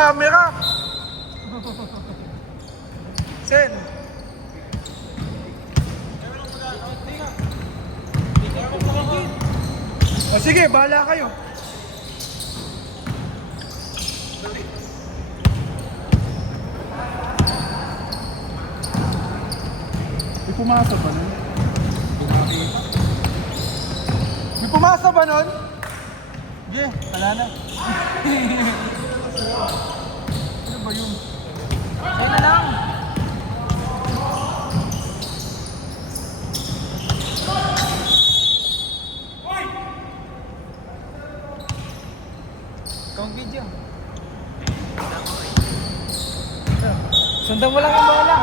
camera. Sen. O sige, bahala kayo. May pumasa ba nun? May pumasa ba nun? Sige, wala na. Ano ba yun? Sa'yo na lang. Ikaw video. Sundan mo lang ang bola.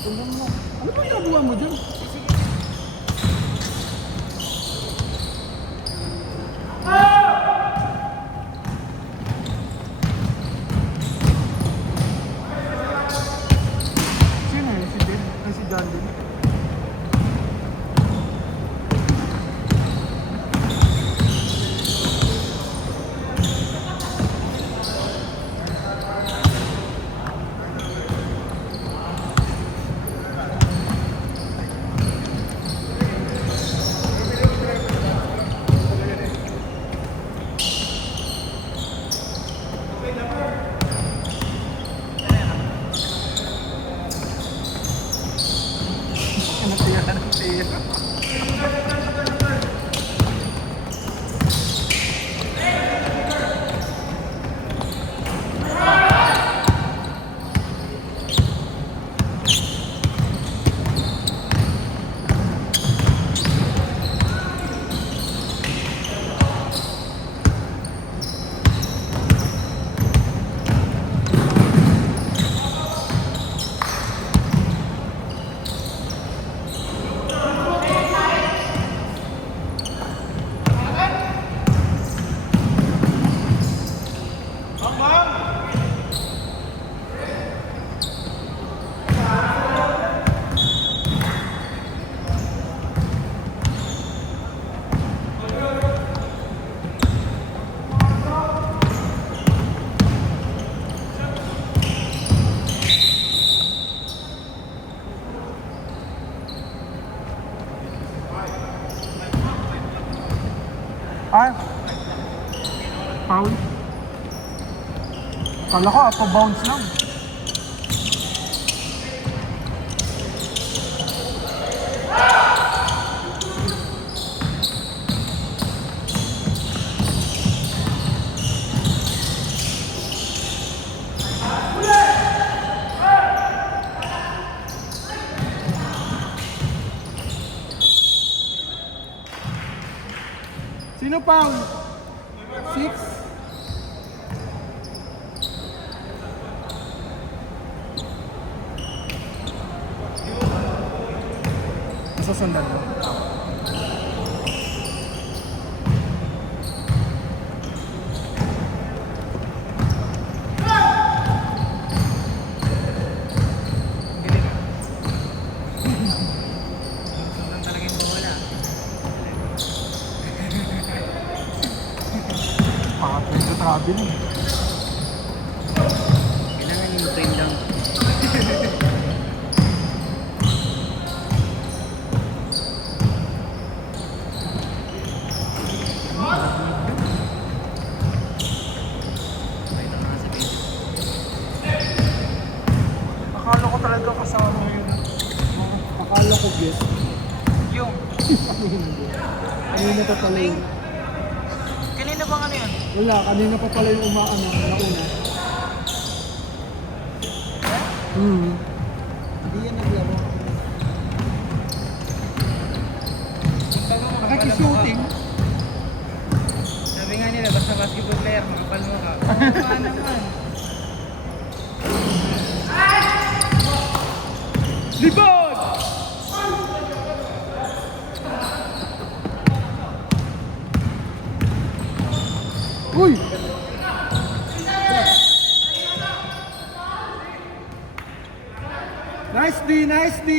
Sundan mo. Ano ba ginagawa mo dyan? Sino yun? Si Dave? Ay, si John din. Ay, foul. Kala ko auto bounce lang. Sino foul? 6? Susundan mo. Traveling. Kailangan yung train lang. Akala ko talaga kasama yun. Akala ko guess. Yung. Kanina pa pala yun. Kanina bang ano yun? Wala, kanina pa pala yung umaano, nauna. Hindi yan naglaro. Nakikishooting. Sabi nga nila, basta basketball player, makapal mo ka. Oo naman. Libod! Uy! Nice D, nice D!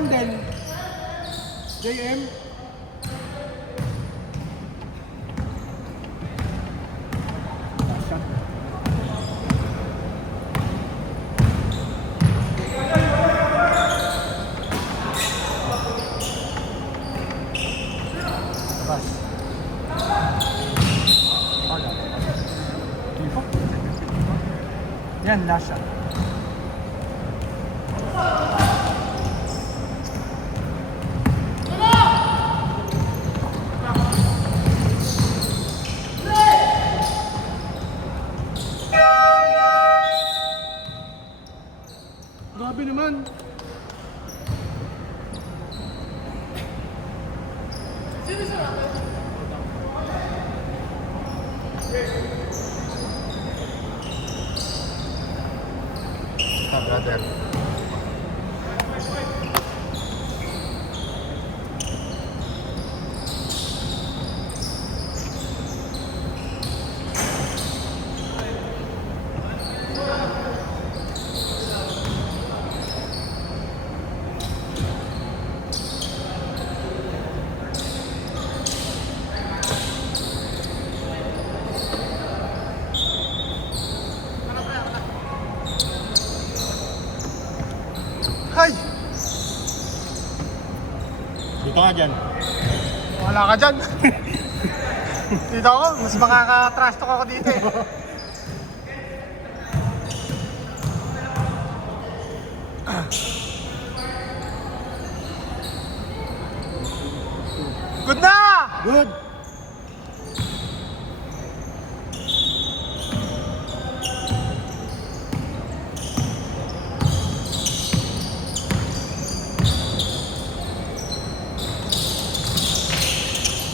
handle. JM. Bas. Yan, last shot. Grabe naman. Brother. Hay! Dito ka dyan. Wala ka dyan. Dito ako, mas makaka-trash talk ako dito eh. Good na! Good!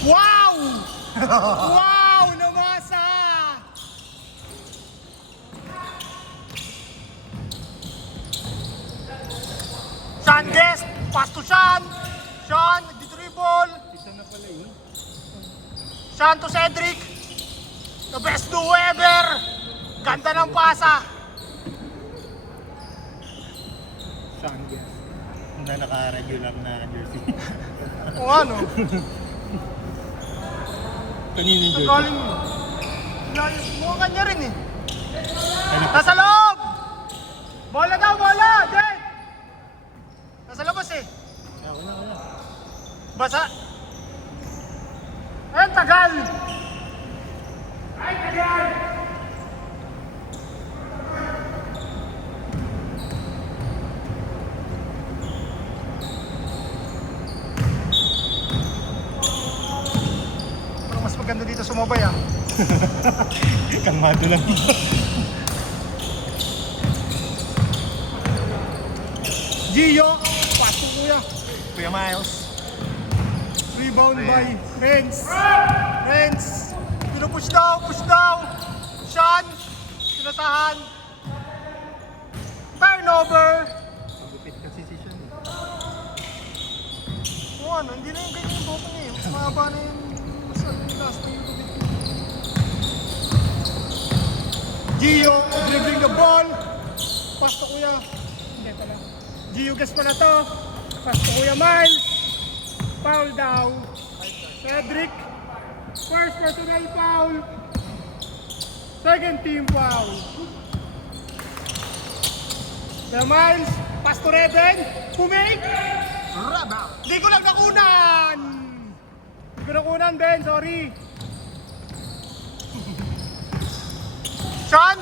Wow! Wow! Namasa! Sean Guest! Pass to Sean! Sean, nagdi-dribble! Isa na pala yun. Sean to Cedric! The best duo ever! Ganda ng pasa! Sean Guest. Na naka-regular na jersey. O ano? Kanino yung jersey? Galing mo. Mukhang kanya rin eh. Ano? Nasa loob! Bola daw, bola! Jen! Nasa labas eh. Wala. Basa. Ayun, tagal! Ay, tagal! Parang mas maganda dito sumabay ah. Kalmado lang. Gio! Paso kuya. Kuya Miles. Rebound by Renz. Renz. Pinupush down, push down. Sean. Sinasahan. Turnover. Gupit kasi si Sean eh. O ano, hindi na yung ganyan yung buhok niya eh. Mas mahaba na yung last na yung tubig. Gio, dribbling the ball. Pass to kuya. Hindi pala. Gio guess pala to. Pass to kuya Miles. Foul daw. Cedric. First personal foul. Second team foul. Kuya Miles. Pass to Reben. Pumake. Hindi ko lang nakunan! Hindi ko nakunan, Ben. Sorry. Sean!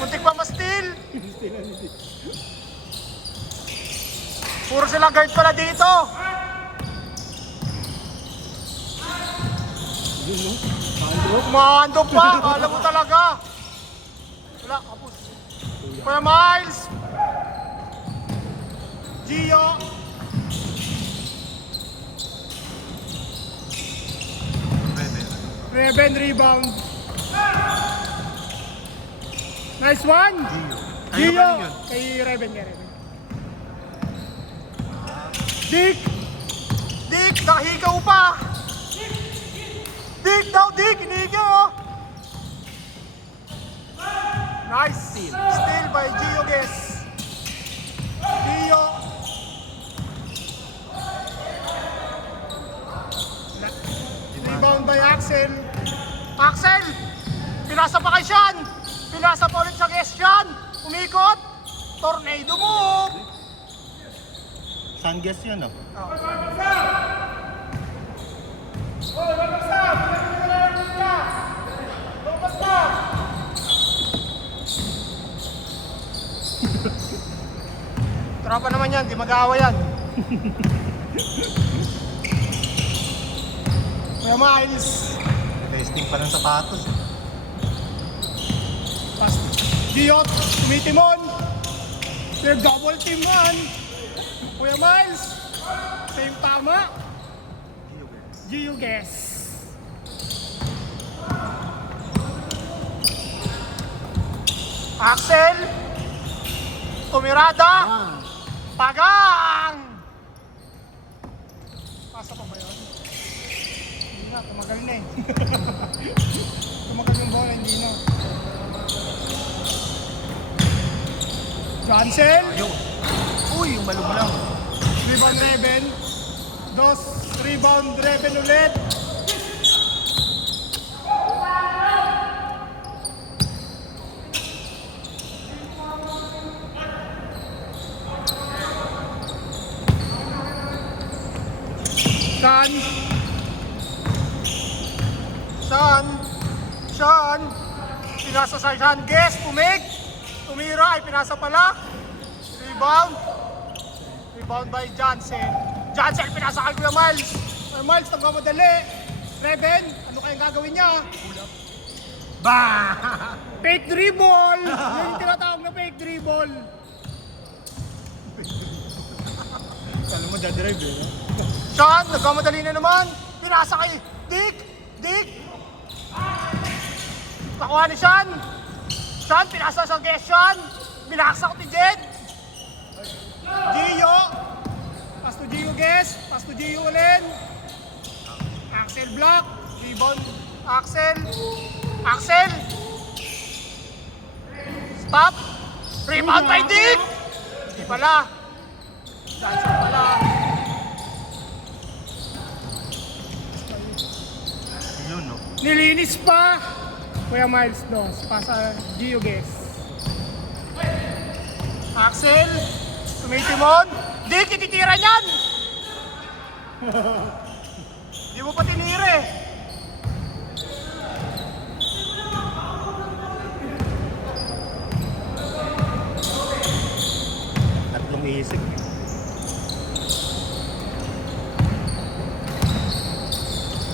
Muntik pa ma-steal. Puro sila guard pala dito. Umahando pa. Alam mo talaga. Wala, kapos. Kuya Miles. Gio. Reben rebound. Nice one. Gio. Kay Reben, kay Reben. Dick. Dick, nakahigaw pa. Dick daw, Dick. Inihigaw oh. Nice. Steal by Gio Guess. Gio. Axel. Axel! Pinasa pa kay Sean. Pinasa pa ulit sa guest Sean. Umikot. Tornado move. Sun guess yun, oh. Tropa naman yan, di mag-aawa yan. Kuya Miles. Testing pa ng sapatos. Pas Diot, tumitimon. They're double team man. Kuya Miles. Same tama. Gio guess. Axel. Tumirada. Pagang. Pasa pa ba yun? Hindi na, tumagal na eh. Tumagal yung bola, hindi na. Johnson. Uy, yung balog lang. Rebound Reven. Dos, rebound Reven ulit. Sean. Pinasa sa Sean. Guess, pumig. Tumira, ay pinasa pala. Rebound. Rebound by Johnson. Johnson, pinasa kay Kuya Miles. Kuya Miles, nagmamadali. Reven, ano kayang gagawin niya? Bah! Fake dribble! Yan yung tinatawag na fake dribble. Alam mo, dadrive eh. No? Sean, nagmamadali na naman. Pinasa kay Dick. Nakuha ni Sean. Sean, pinasa sa guest Sean. Binaksak ni Jed. Gio. Pass to Gio guest. Pass to Gio ulit. Axel block. Rebound. Axel. Stop. Rebound by Dick. Hindi pala. Johnson pala. Yun, no? Nilinis pa. Kuya Miles Dos. Pasa Gio guess. Axel. Tumitimon. Dick, ititira niyan. Di mo pa tinire. Tatlong isip.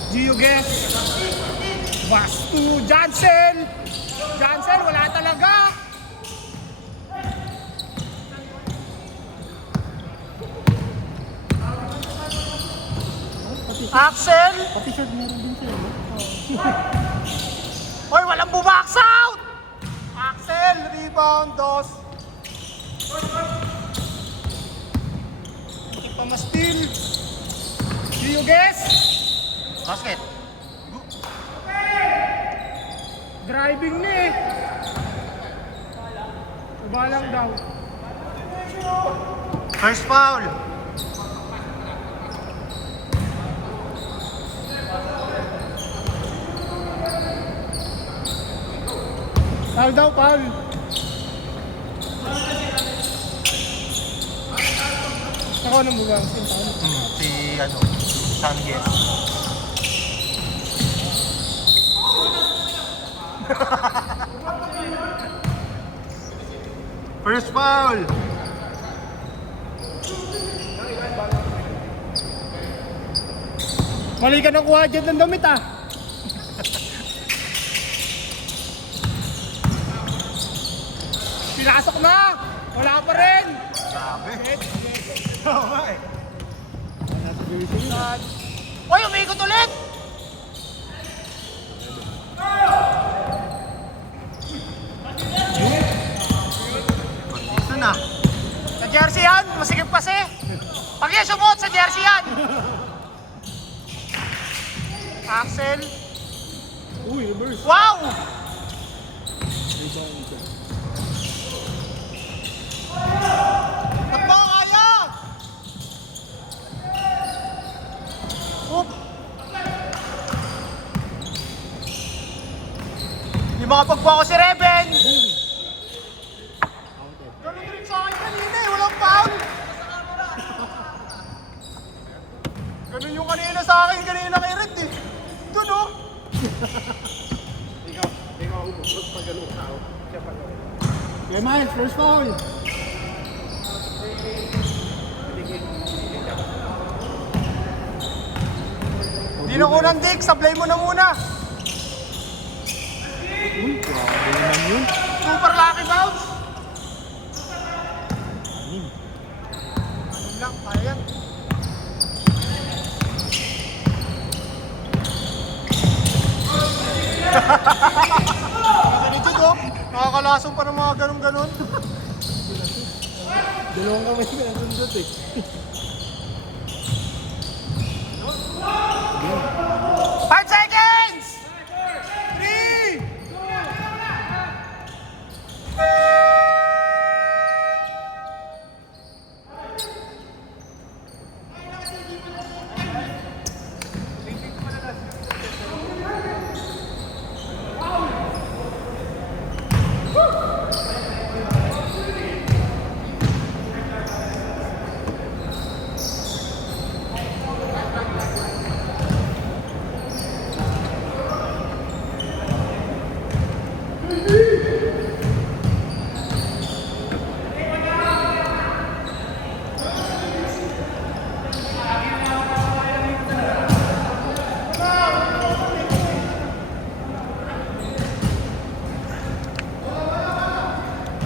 Gio guess. Bastu Johnson. Johnson, wala talaga. Axel. Pati short meron din siya, no? Hoy, walang bumax out. Axel, rebound, Dos. Hindi pa ma-steal. Gio guess. Basket. Driving na eh. Balang daw. First foul. Foul daw, foul. Ako nang buwang sin foul. Si ano, Sun guess. First foul. Mali ka na kuha dyan ng damit ah. Pinasok na! Wala pa rin! Sabi. Oo nga eh. Nasa jersey yun. Uy, umikot ulit! Kondisyon na. Sa jersey yan, masigip kasi. Pag yan sumuot sa jersey yan. Axel. Uy, reverse. Wow! Takbo, kaya! Oop! makapagpa ako si Reben! Ganun rin sa akin kanina eh, walang foul! Ganun yung kanina sa akin, kanina kay Red eh. Doon oh! Ikaw umubot pag ganun tao. Siya pag Okay, Miles, first foul. Di na unang dig, sablay mo na muna! Grabe naman yun. Super lucky bounce! Ano lang, kaya yan. Ganito to, nakakalasong pa ng mga ganun-ganon. Dalawang kamay ka nasundot eh. 5 seconds! 3!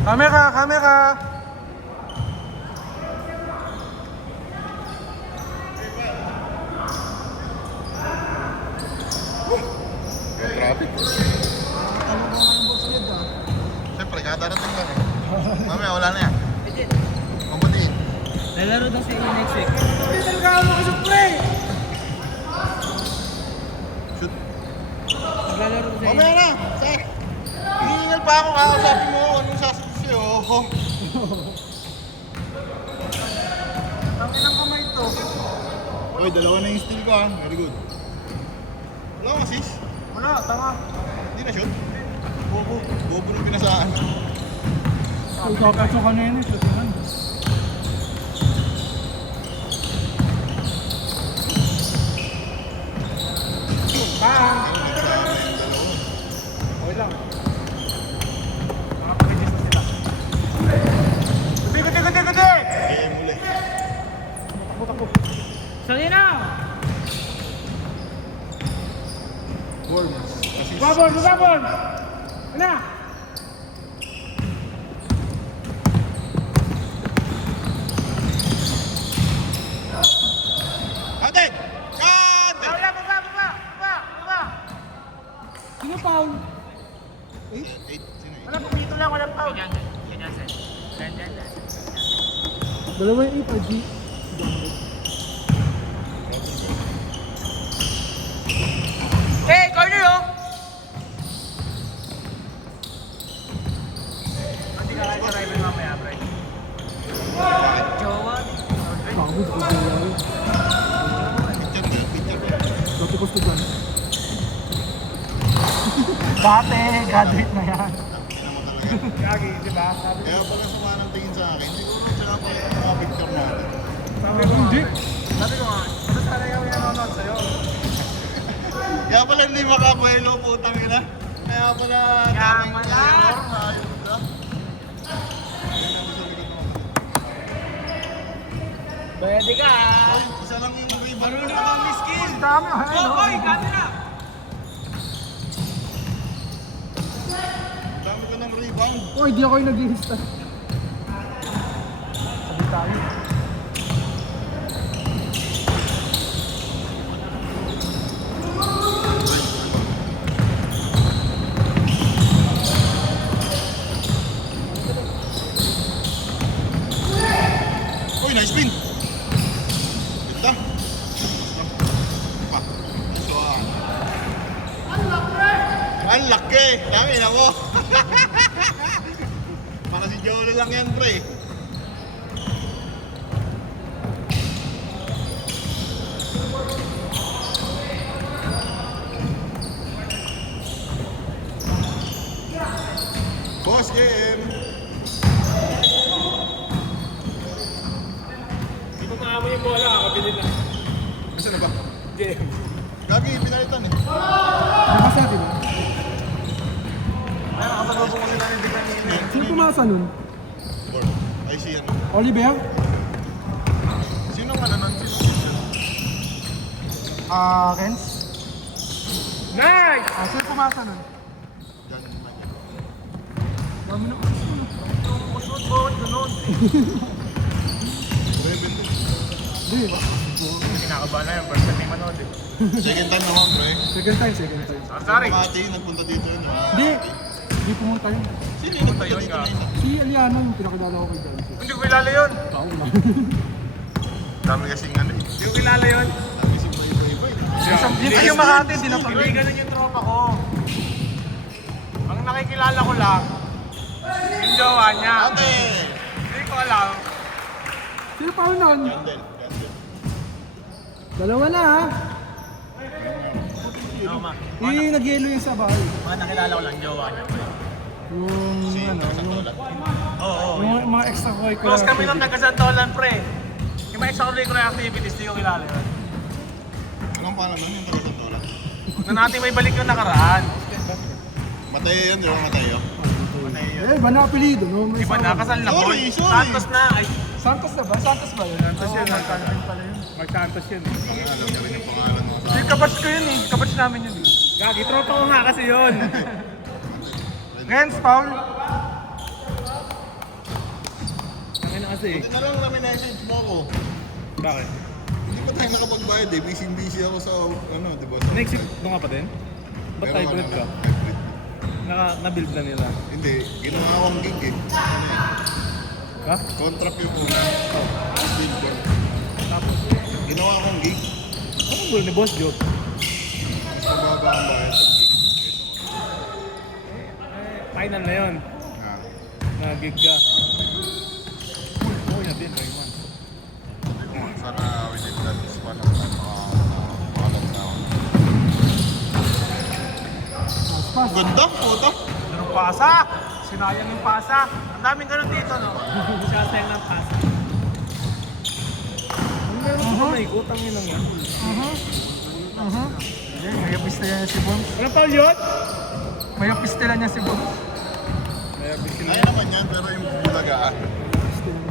Kamera, kamera. Traffic. Siyempre, kadarating lang eh. Mamaya, wala na yan. Mabutiin. Lalaro daw sa inyo next week. Hindi talaga ako makasok pre. Shoot. Maglalaro daw sa inyo. Mamaya na, Sek. Hihingal pa ako, kakausapin mo anong sasagot sa'yo. Ang ilang kamay ito. Oy, dalawa na yung steal ko ah. Very good. Wala kang assist? Wala, tama. Hindi na shoot? Bobo. Bobo nung pinasaan. Ay, kakasok ka na yun eh. Shootingan. Bang! Okay lang. Makapag-register sila. Kuti! Eh, muli. Takbo. Sorry na! Worms. Assist. Babon! Ano? Ate! Ate! Baba! Sino foul? 8. Sino Wala, pumito lang. Walang foul. Yan, sir. Yan. Dalawa yung 8 G. Hey, corner oh! Hindi ka kaya rival mamaya, pre. Jowa. Pagod ko ba yun? Picture. Tapos ko dyan. Dati, graduate na yan. Gagi, di ba? Kaya pala sama ng tingin sa akin, siguro tsaka pa yung mga picture natin. Sabi ko, hindi. Sabi ko nga, ano talaga yung nanonood sa'yo? Kaya pala hindi makapahilo, putang ina. Kaya pala daming wala. error, ayun ka. Pwede ka! Ay, isa lang yung rebound. Marunong kang miskin! Dami, ayun. Oy, camera! Dami ko ng rebound. Oh, hindi ako yung nag-i-hista. Sabi tayo. Uy, nice spin. Ganda. Pa. Nice one. Ang laki! Dami na mo. Para si Jolo lang yan, pre. JM. Lagi, pinalitan eh. Pumasa natin. Ay, nakasalubong ko sila hindi kanina eh. Sino pumasa nun? Ay, si ano. Oliver? Sino nga nanon? Sino? Renz? Nice! Sino pumasa nun? Yan, man. Dami na. Shoot mo, ganun. Reven to. Hindi. Kinakabahan na yun, first time yung manood eh. Second time naman, bro eh. Second time. Sorry. Makati, nagpunta dito yun. Hindi. Hindi pumunta yun. Sino yung nagpunta yun dito ka? na isa? Si Eliana yung pinakilala ko kay Jansen. Hindi ko kilala yun. Tao na. Dami kasing ano eh. Hindi ko kilala yun. Dami kasing iba-iba eh. Hindi kayo Makati, hindi na Hindi ganun yung tropa ko. Ang nakikilala ko lang, yung jowa niya. Ate! Hindi ko alam. Sino pa nun? Yandel. Dalawa na ha. No, ma. Yung nag-yelo yung sa bahay. Mga nakilala ko lang, jowa niya. Yung Si ano, Santolan. Oo. yung mga extracurricular. Close kami ng taga-Santolan, pre. Yung mga extracurricular activities, hindi ko kilala yun. Anong pangalan nun yung taga-Santolan? Huwag na natin may balik yung nakaraan. Mateo yun, di ba Mateo? Eh, ba na apelido, no? May Iba na, kasal na boy. Sorry, sorry. Santos na. Ay, Santos na ba? Santos ba yun? Santos yun. Mark Santos pala yun. Mark Santos yun eh. Alam niya rin yung pangalan mo. Yung kabatch ko yun eh. Kabatch namin yun eh. Gagi, tropa ko nga kasi yun. Renz, Paul. Ang ina kasi Hindi na lang na message mo ako. Bakit? Hindi pa tayo nakapagbayad eh. Busy ako sa ano, di ba? Next week, doon ka pa din? Ba't Pero hybrid ano, ka? hybrid. Na-build na nila. Hindi, ginawa akong gig eh. Ano eh, Ha? contract yung una. Billboard. Tapos, Ginawa akong gig. ano ba ni Boss Joe? Mas mababa ang bayad sa gig. Final na yun. Ah, Na-gig ka. Oo, yan din, Raymond. sabi ko, sana within that span of time, makakalap na ako. Pas. Ganda, puta. Ganun pasak! Sinayang yung pasak. Ang daming ganun dito, no? Sinasayang ng pasak. Ang meron ko may ikot, ang inang yan. May pistila niya si Bons. Anong foul yun? May pistila niya si Bons. Kaya naman yan, pero yung bulagaan.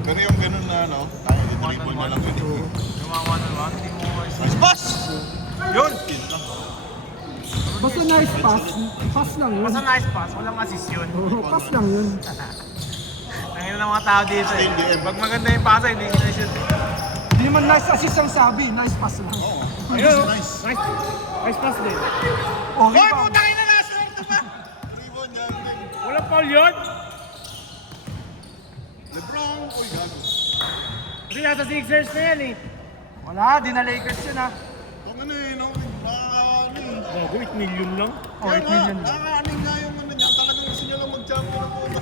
Pero yung ganun na ano, tayo di-dribble na lang yun. Yung mga one-on-one, hindi mo Nice pass! Yun! Yun lang. Basta nice pass. Pass lang yun. Basta nice pass, walang assist yun. Oo, pass lang yun. Ang ina ng mga tao dito eh. Still DM. Pag maganda yung pasa, hindi na shoot. Hindi naman nice assist ang sabi. Nice pass lang. Oo. Ayun, Nice. nice. Nice pass din. Oh, Hoy, rebound. putang ina na! Swerte pa! Rebound yan. Walang foul yun? Lebron! Uy, gago. Kasi nasa Sixers na yan eh. Wala, di na Lakers yun ha. Kung ano eh, no? Nakakaano eh. Bago, 8 million lang. Oh, Kaya 8 nga, million. nakakaanin nga yung ano niya. Talagang gusto niya lang mag-champion ng puta.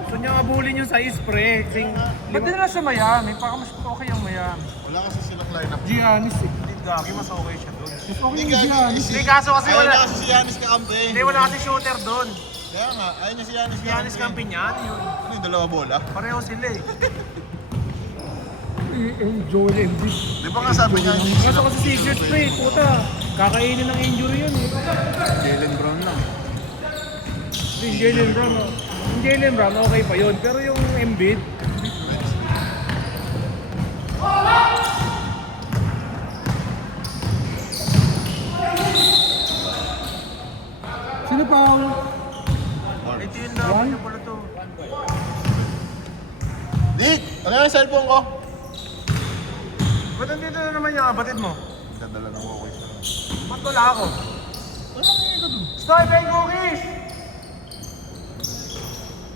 Gusto niya abulin yung size, pre. Kasing, Ba't din na siya Miami? Baka mas okay yung Miami. Wala kasi silang lineup. Giannis eh. hindi gagi, mas okay siya doon. Mas okay yung Giannis. Hindi, kaso kasi Ayaw wala. na kasi si Giannis kakampi. Hindi, wala kasi shooter doon. Kaya nga, ayaw niya si Giannis Si Giannis Campiñan, yun. Ano yung dalawa bola? Pareho sila eh. Joel Embiid. Di ba nga sabi niya, hindi Kaso sila kasi Sixers, pre, puta. Kakainin ng injury yun eh. Jalen Brown lang. Hindi, yung Jalen Brown, yung Jalen Brown, okay pa yun. Pero yung Embiid, Sino Paul? ito yun na, One? ano pala to. Dick! Ano yung cellphone ko? Ba't nandito na naman yung kapatid mo? Dadala ng okay siya. Ba't wala ako? Ano mangyayari ka dun? Strawberry cookies!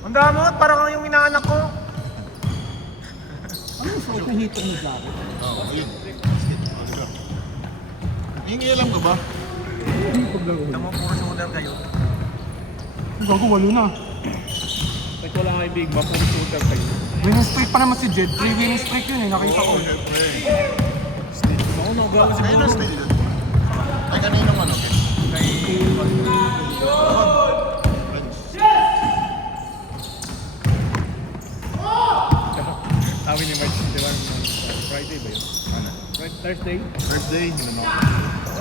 Ang dami, parang yung inaanak ko. Ano yung suot na heater ni Jacket? Oo, ayun. Basket. Oliver. Hingi alam ka ba? Hindi paglaro. Alam mo, puro shooter kayo. Gago, walo na. Kahit wala nga yung big ba, puro shooter kayo. Winning streak pa naman si Jed. 3 winning streak yun eh, nakita ko. Oo, syempre. Ako, nagawa si Ayun ang steal yun. Ay, kaninong ano? Kay... Sabi ni March, di ba? Friday ba yun? Ano? Thursday? Thursday, hinanong.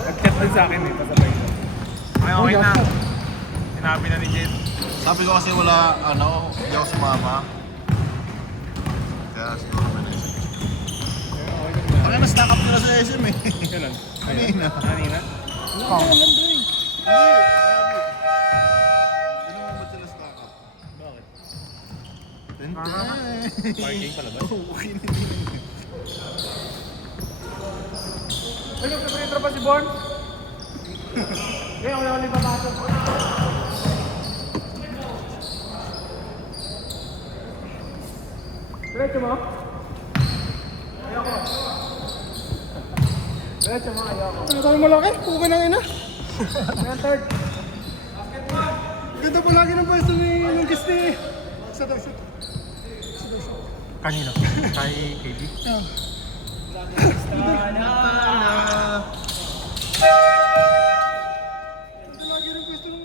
Nag-chat din sa akin eh, pasabay ko. Okay na. Sinabi na ni Jen. Sabi ko kasi wala, hindi ako sumama. Kaya siguro may naisip. Kaya na-stack up nila sa SM eh. Ganun. Kanina. Kanina? Oo. Hindi naman ba't sila stack up? Bakit? Tente. Parking pala ba? Okay na. Ay, nagkapritra pa si Born? Kaya wala ulit papasok. Diretso mo? Ayoko. Diretso mo, ayoko. Ano tayo malaki? Okay na ina. Ayan, third. Ganda po lagi ng pwesto ng guest ni... Isa daw shoot. Kanina? Kay KD? Yeah. Ganda lagi ng pwesto ng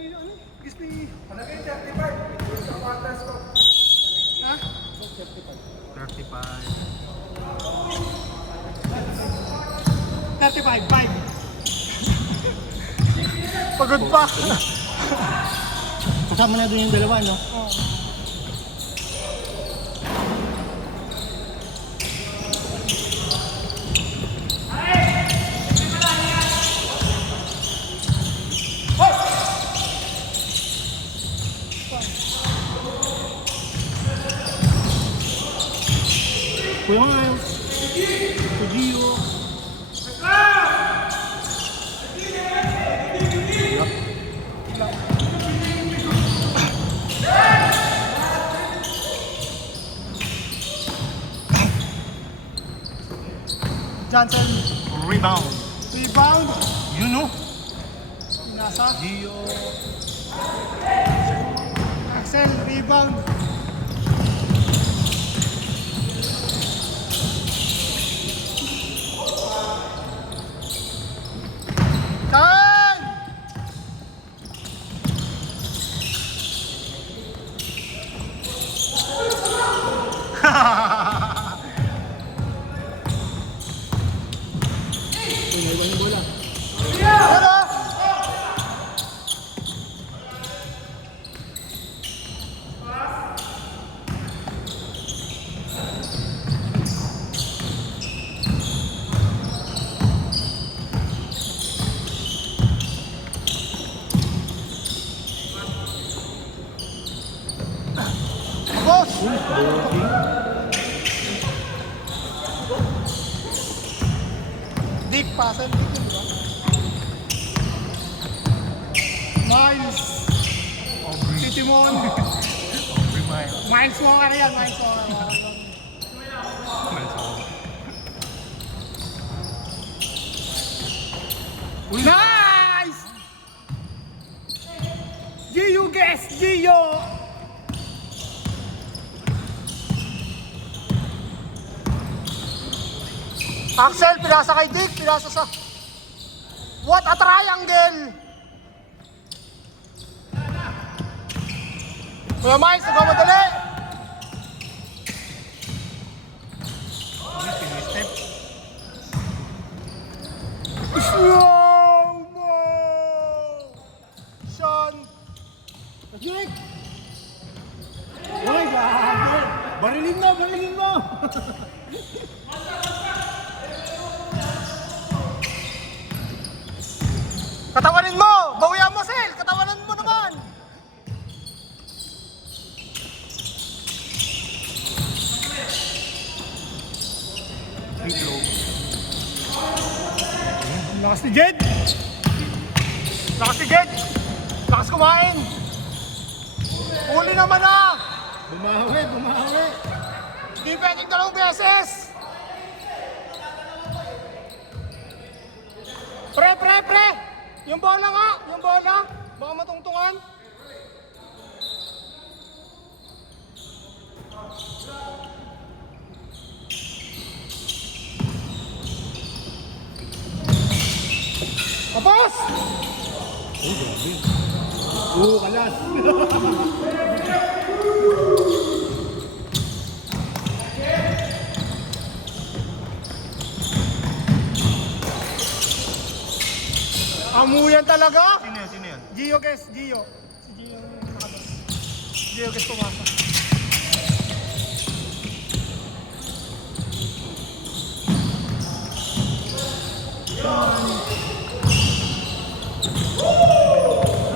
guest ni... Palagay 35. Sa quarters ko. Ha? 35. 35, 5. Pagod pa. Kasama na doon yung dalawa, no? Oo. Kuya Miles. Kujio. Johnson, Rebound. rebound. You know. Nasa. Gio. Axel, rebound. Time! Ano? Boss! Dick, pasan dito, di ba? Miles! City mo ano? Miles mo ano yan, Miles mo ano. Nice! Gio guess, Gio! Axel, pinasa kay Dick, pinasa sa... What a triangle! Kuya Miles, nagmamadali! Slow mo! Sean! Dick! Uy, grabe! Barilin mo, barilin mo! Katawanin mo! Bawian mo, Sel! Katawanan mo naman! Lakas ni Jed! Lakas ni Jed! Lakas kumain! Huli naman na! Bumawi, bumawi. Hindi pwedeng 2 beses! Pre, pre, pre! Yung bola nga! Yung bola! Baka matungtungan! Tapos! Kalas. Amuyan talaga. Sino yun? Sino yun? Gio guys, Gio. Si Gio yung nakadas. Gio guys pumasok.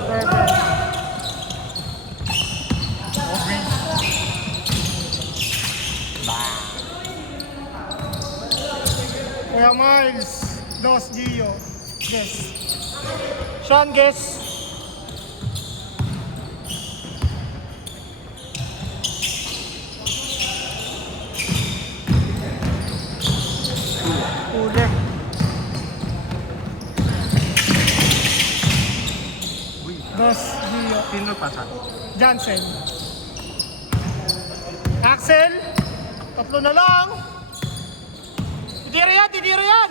Rebel. Kuya Miles, Dos Gio. Guess. Sean, guess. Uli. Dos Gio. Sino pa sa? Jansen. Axel. Tatlo na lang. Titira yan, titira yan.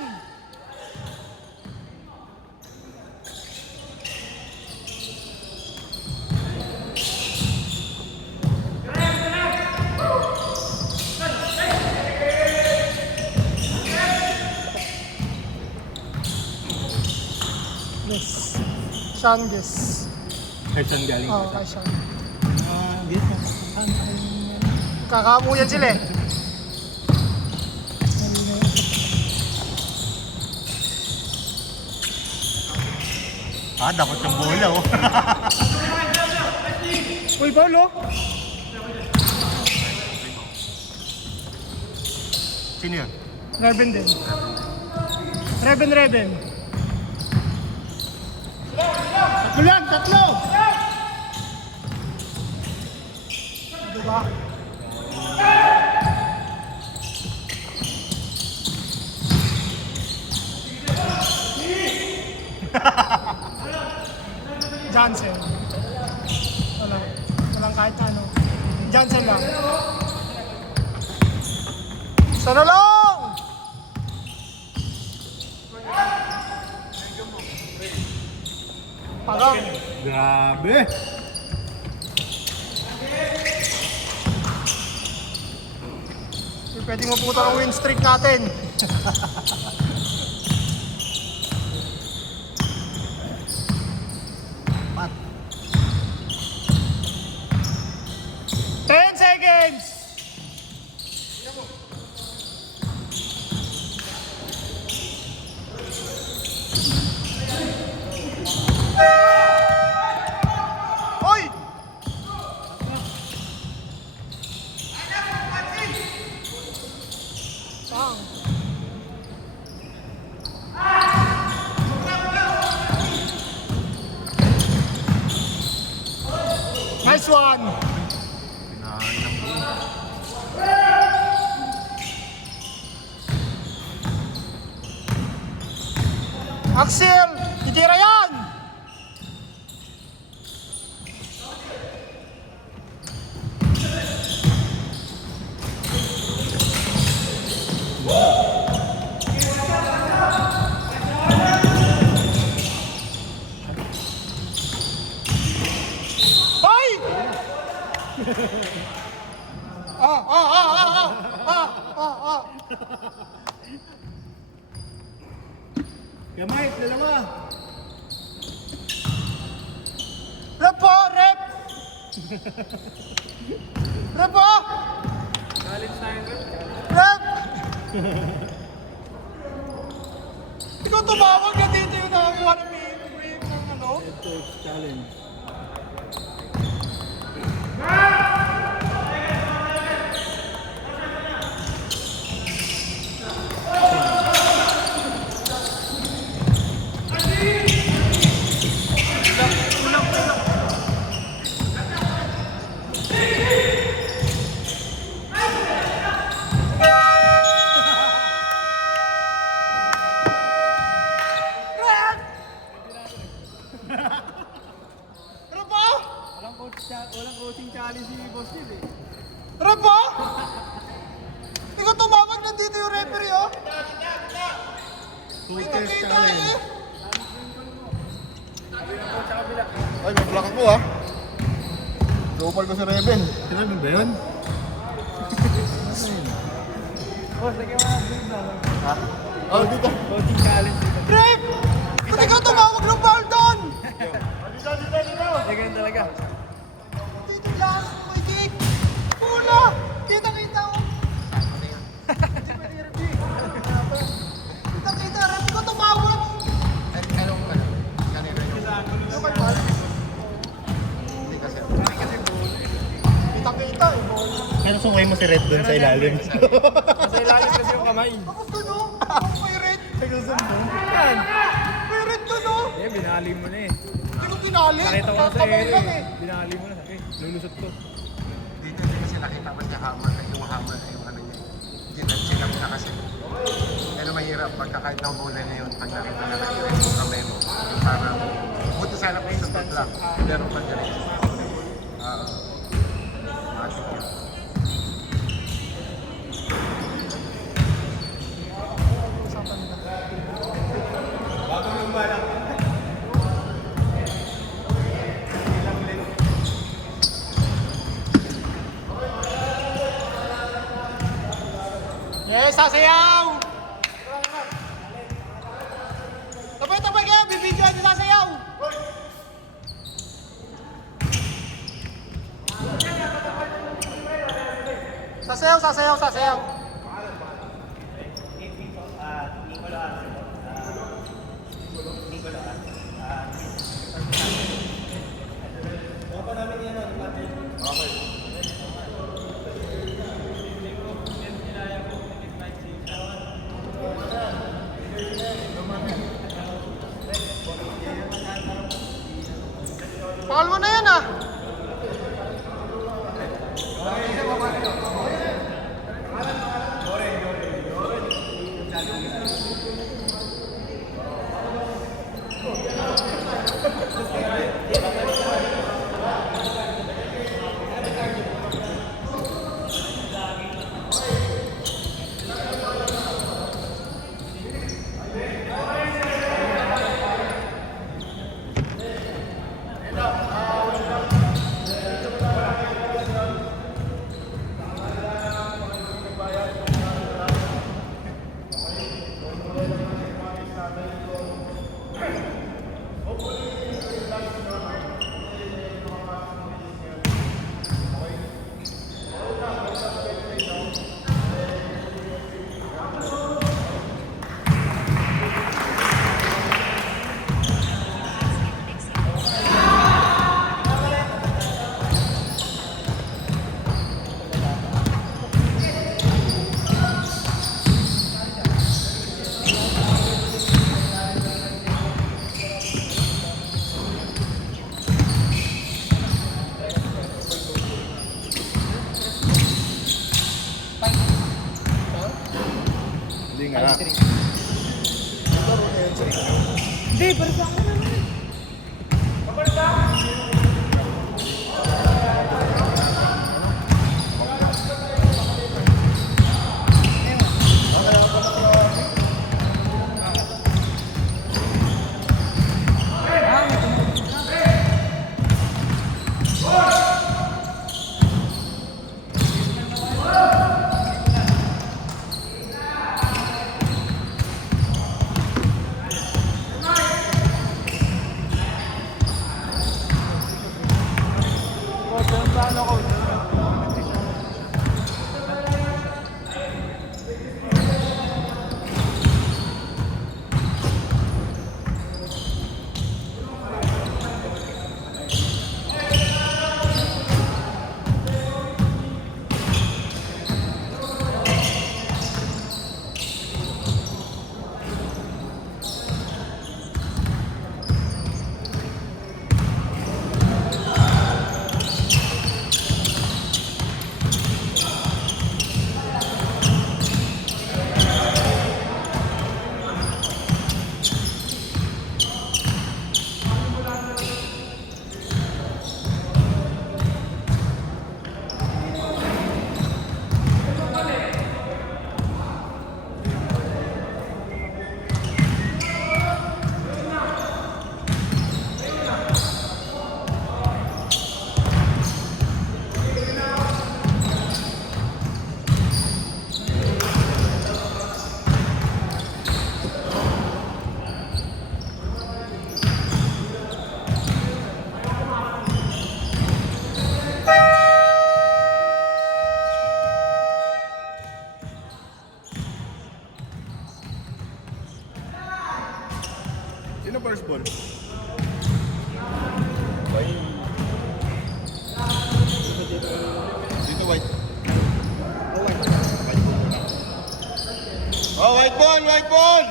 Yes. Sean, guess. Kahit saan galing Oo, kay Sean. dito. Kakamuyan sila eh. Dapat yung bola oh. Uy, Paulo. Sino yun? Reben din. Reben. Tatlo yan, tatlo! Diba? Jansen. Walang kahit ano. Jansen lang. Sana lang! Parang. Grabe! Pwedeng maputa ang win streak natin. Pat. 10 seconds! Hoy! Bang! Nice one! Pinahain ng buo. Axel! Titira yan! Hoy! Kaya Mike, dalawa. Rep po! Rep! Rep po! Rep! Ikaw tumawag na dito yung nakakuha ng brief ng ano? Ito, challenge. Rep! Rep po! Walang coaching challenge si Boss Steve eh. Rep po! Ikaw tumawag na dito yung referee oh! Coaches Nakita challenge. eh! Ay, may block ako ah. Gopal ko si Reben. Si Reben ba yun? Boss, lagyan mo na brief na. Ha? Oh, dito. Coaching challenge. Rep! Ba't ikaw tumawag ng Susungay mo si Red doon sa ilalim. Nasa ilalim kasi yung kamay. Bakit doon no? Ako may Red. Yan. May Red doon no? Eh, binali mo na eh. Hindi ko pinali. Nakita ko na sa Kamay ere lang eh. Binali mo na. Eh, lulusot ko. Dito din kasi nakita ko niya hammer, yung hammer na yung ano niya. Ginag-chinap na kasi. Pero mahirap pagka kahit na bola na yun, pag nakita na nag-direct yung kamay mo, yung parang, buti sana kung suntot lang, pero pag direct. Matik yun. Yes, sasayaw! Tabay ka! Bibidyoan yung sasayaw! Sasayaw! Pakal mo na yan ah! Hindi nga. Hindi, balik ako naman. Sino first ball? Dito white. Oh, white ball, white ball!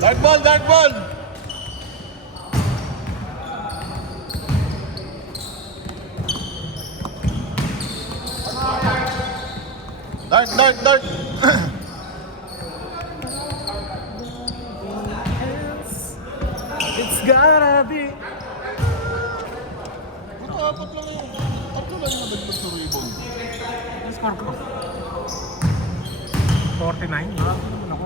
Dart ball, dart ball! Dart, dart, dart! It's gotta be. Ito, apat lang yung... Tatlo lang yung nadagdag sa rebound. Ang score ko? 49. Ako.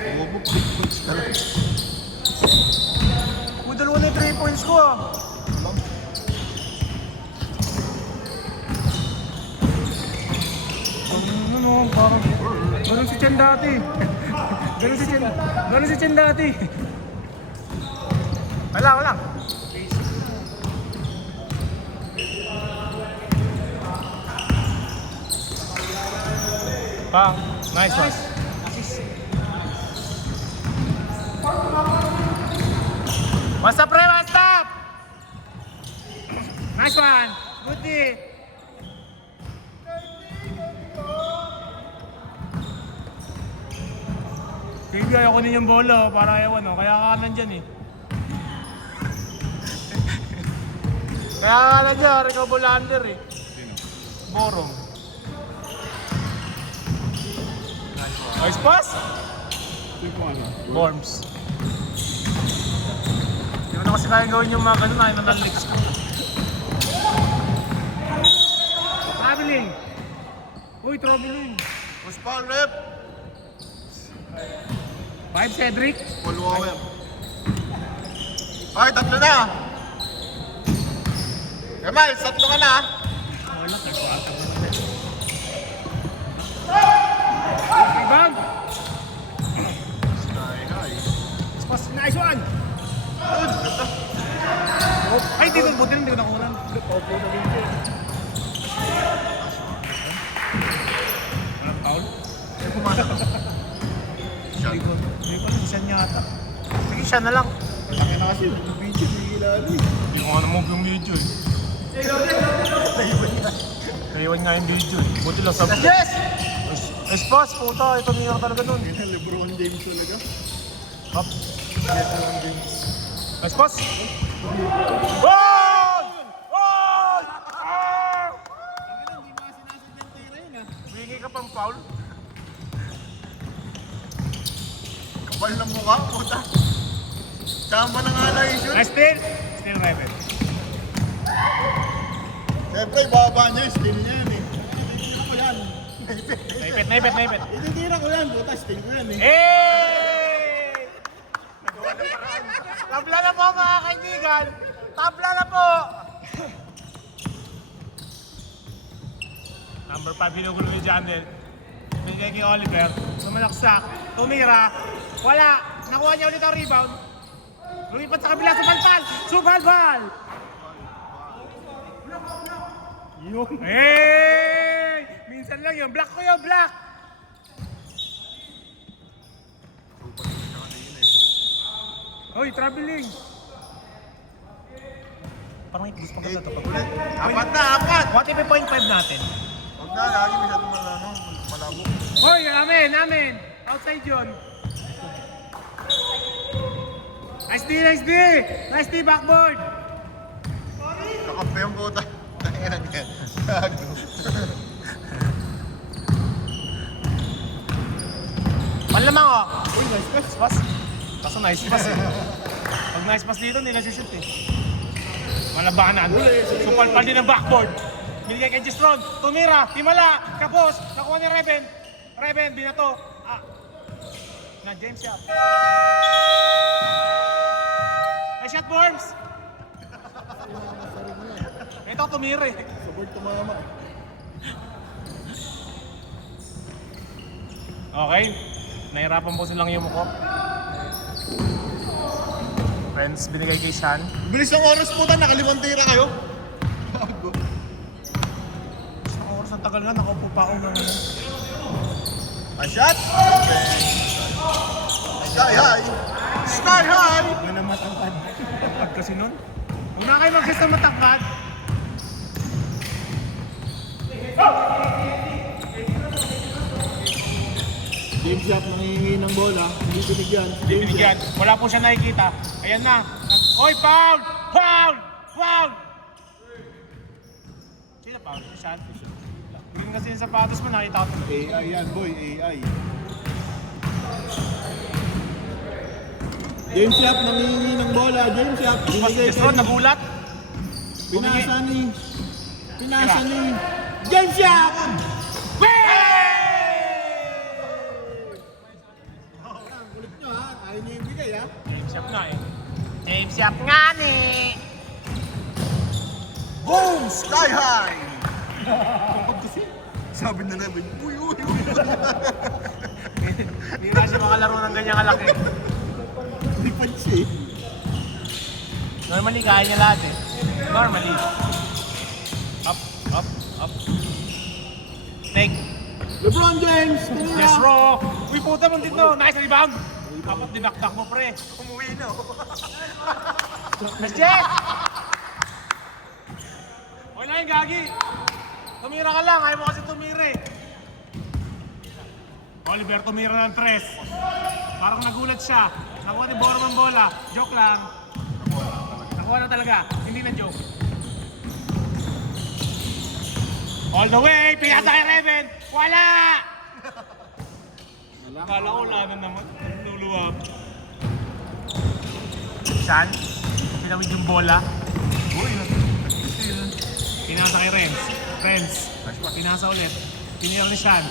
Bobo, 3 points ka lang. Kung dalawa na yung 3 points ko ah. Lang. Ano, parang... Ganun si Chen dati. Ganun si Chen dati. Wala, wala. Pang, nice one. Basta pre, basta! Nice one. Good D. Sige, ayoko din yung bolo. Para ewan, no? Kaya ka nandyan eh. Kaya nga na dyan, Rico Bolander eh. Borong. Nice pass! Worms. Hindi mo na kasi kaya gawin yung mga ganun, ayaw na ng-leaks ko. Traveling. Uy, traveling. Push ball, rep! 5 Cedric. Walwawer. Ay, tatlo na! Kamal, tatlo ka na! Rebound. Nice. Nice one. Ay, di ko buti hindi ko nakunan. Anong foul? Ay, pumasok. Shot. Hindi pa siya yata. Sige, siya na lang. Laki na kasi, yung video, hindi ilali. Hindi ko nga naman yung video eh. Naiwan nga yung video eh. Buti lang sabi. Yes! Nice pass, puta. Ito niya talaga nun. Hindi na Lebron James talaga. Up. Nice pass. Goal! Goal! Ah! Wingi ka pang foul? Kapal ng mukha, puta. Tama na nga na yung shoot. Nice steal. Steal Raven. Siyempre, baba niya, steal niya yan eh. Ititira ko yan. Naipit. Ititira ko yan, puta, steal ko yan eh. Hey! Tabla na po mga kaibigan! Tabla na po! Number 5, binugulo ni Janel. Binigay kay Oliver. Sumalaksak. Tumira. Wala. Nakuha niya ulit ang rebound. Lumipat sa kabila. Subalbal! Subalbal! Yung. Hey! Minsan lang yun. Block ko yun. Block! Hoy, traveling. Parang gusto ko Eight. ito. Apat na, apat! What if 0.5 natin? Huwag na, lagi masyadong malabo. Hoy, amen. Outside yun. Nice D. Nice D, backboard. Kakampi yung puta. Tanginan yan. Gago. Panlamang oh! Uy, nice pass. Kaso nice pass eh. Pag nice pass dito, hindi na-shoot eh. Malabanan. Supalpal din ang backboard. Binigay kay Gistron. Tumira. Himala. Kapos. Nakuha ni Reven. Reven, binato. Na James Yap. Ay, shot Worms. Ito, tumira eh. Support tumama. Okay. Nahirapan po silang yumuko. Friends, binigay kay Sean. Bilis ng oras puta, nakalimang tira kayo. Gago. Isang oras ang tagal na, nakaupo pa ako ng A shot! Sky high! Sky high! Ano na matangkad? Kasi nun? Huwag na kayo mag-guess na matangkad. James Yap nangihingi ng bola, hindi binigyan. Binigyan. Wala po siya nakikita. Ayan na. Oy, foul! Foul! Foul! Sino foul? Siya. Hindi kasi yung sapatos mo, nakita ko. AI yan, boy, AI. James Yap nangihingi ng bola, James Yap. Binigay Just Ron, nagulat. Pinasa ni James Yap! Kulit nyo ha, ayaw nyo yung bigay ha. James Yap nga eh. James Yap nga ni. Boom! Sky high! Sabi na namin, uy, uy, uy. Hindi na siya makalaro ng ganyang kalaki. Hindi pa siya eh. Normally, kaya niya lahat eh. Normally. Up, up, up. Take. LeBron James! Yes, bro! Uy, puta mo dito. Nice rebound! Dapat dinakdak mo, pre. Umuwi na. Nice check! Okay lang yung gagi. Tumira ka lang. Ayaw mo kasi tumira eh. Oliver tumira ng tres. Parang nagulat siya. Nakuha ni Borom ang bola. Joke lang. Nakuha na talaga. Hindi na joke. All the way! Pinasa kay Reven! Wala! Akala ko wala na naman. Luluwap. Saan? Pinawid yung bola. Uy, Pinasa kay Renz. Renz. Pinasa ulit. Pinayaw ni Sean.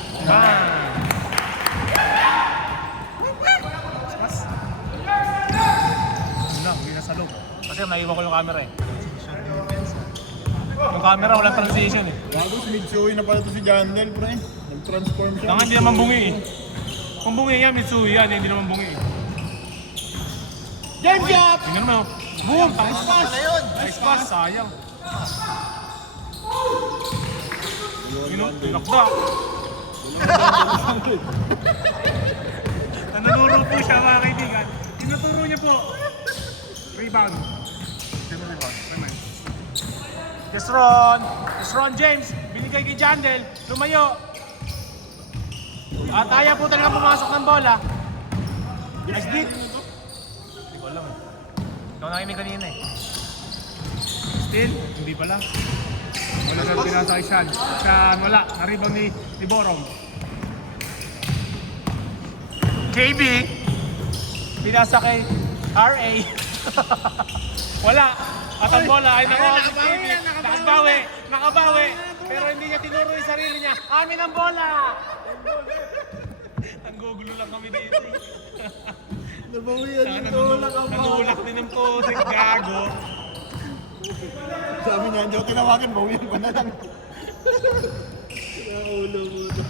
Wala, hindi na sa loob. Kasi naiwan ko yung camera eh. Yung camera walang transition eh. Gagos, Mitsui na pala to si Jandel, pre. Nag-transform siya. Tangan, hindi naman bungi eh. Kung bungi yan, Mitsui yan, hindi naman bungi eh. James Yap! Tingnan mo. Boom! Nice pass! Nice pass, sayang. Tinakda. Nananuro po siya mga kaibigan. Tinuturo niya po. Rebound. Kesron James. Binigay kay Jandel. Lumayo. At kaya po talaga pumasok ng bola. Nice beat. Hindi ko alam eh. Ikaw nakinig kanina eh. Still, hindi pala. Wala na pinasa kay Sean. Sean, wala. Naribang ni Borong. KB. Pinasa kay RA. Wala. At ang bola ay nakuha si KB. Nakabawi. Pero hindi niya tinuro yung sarili niya. Amin ang bola! Ang gugulo lang kami dito. Nabawian dito, Nagulak din ng putik, gago. Sabi niya, hindi ko tinawagan, bawian ko na lang. Nakaulo mo ito.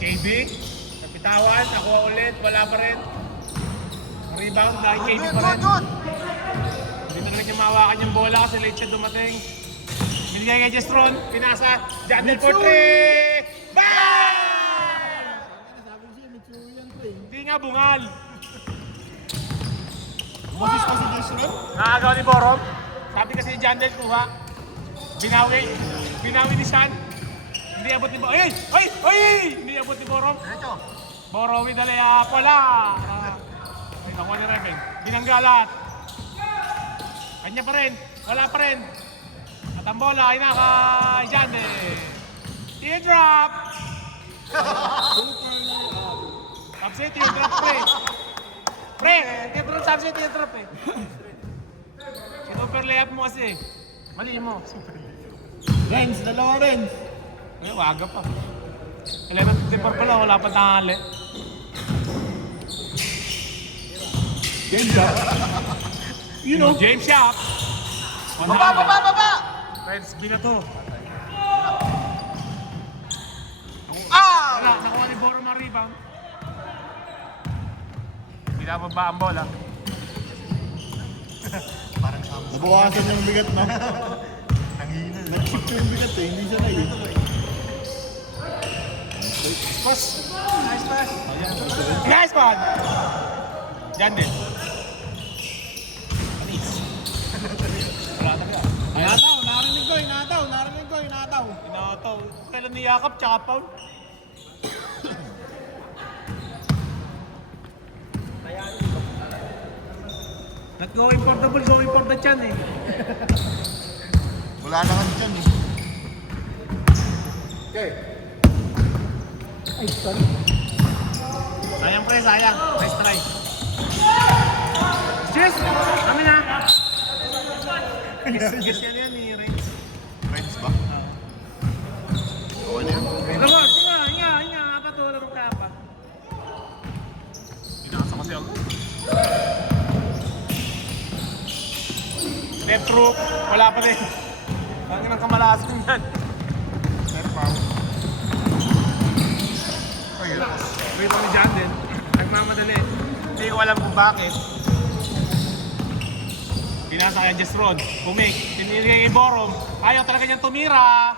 KB, kapitawan, nakuha ulit, wala pa rin. Rebound dahil KB pa rin. Hindi na rin niya mahawakan yung bola kasi late siya dumating. Binigay kay Jestron, pinasa, Jandel for 3! Bang! Sabi siya, Mitsui yan, pre. Hindi nga bungal. Bumasis pa si Jason? Nakagawa ni Borom. Sabi kasi ni Jandel kuha. Binawi ni Sean. Hindi abot ni Borom. Hindi abot ni Borom. Borowi dalaya pala. Ay, nakuha ni Reven. Binanggalat. Kanya pa rin. Wala pa rin. At ang bola ay naka Jandel. Teardrop. Tapos yung teardrop pre. Pre, teardrop sabi sa'yo teardrop eh. Super layup mo kasi. Mali mo. Renz, dalawa Renz. Ay, waga pa. 11:54 pala, wala pa tanghali. James Yap. You know, James Yap. Baba! Friends, binato. Ah! Wala, nakuha ni Borom ang rebound. Binababa ang bola. Nabawasan yung bigat, no? Nag-shift yung bigat eh, hindi siya na eh. Pas. Nice pass. Nice one! Diyan din. Wala talaga. Inataw. Inataw. Kailan niyakap, tsaka foul. Going for the ball, going for the chan eh. Wala na kami dyan eh. Ay, sorry. Sayang pre, sayang. Nice try. Cheers! Kami na. Guess yan ni Renz. Friends ba? Oo na yan. Labor, hinga. Napatulog ka pa. Inasa kasi ako. Left rook, wala pa din. Ang ng kamalasan yan. Left foul. Ayun. Wait mo ni John din. Nagmamadali. Hindi ko alam kung bakit. Pinasa kaya Jesron. Pumik. Tinigay kay Borom. Ayaw talaga niyang tumira.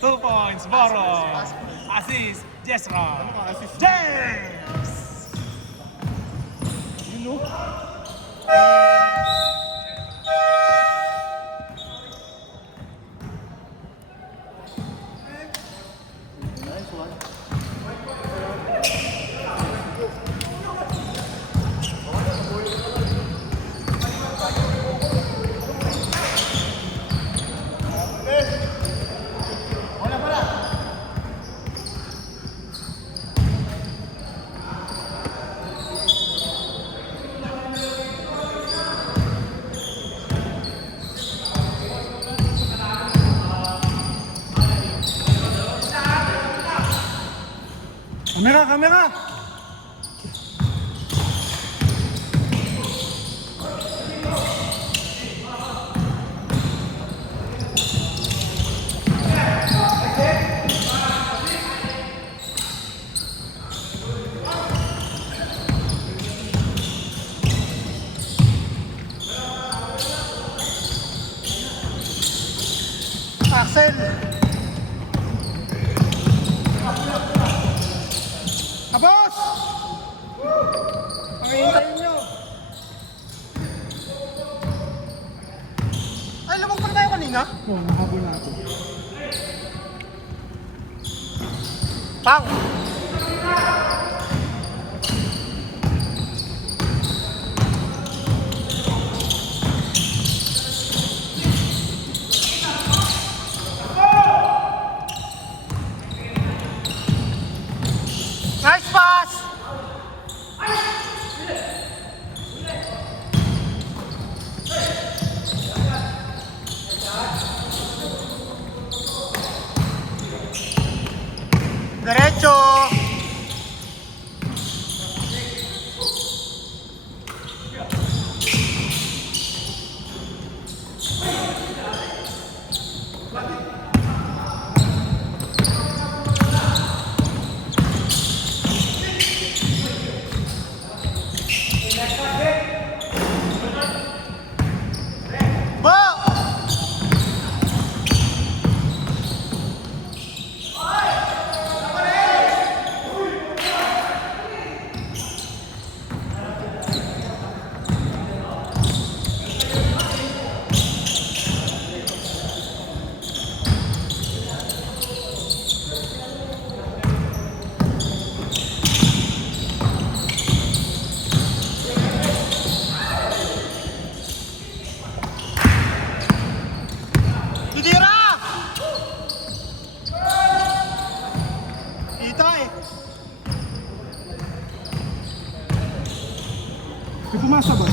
2 points, Borom. Assist, Jesron. James! You know? Nice one. Kamera! Axel! Abos! Pangintayin nyo! Ay, lamang pa tayo kanina? Oo, nahabol na ako. Pang! Nice pass! Derecho! May pumasa ba?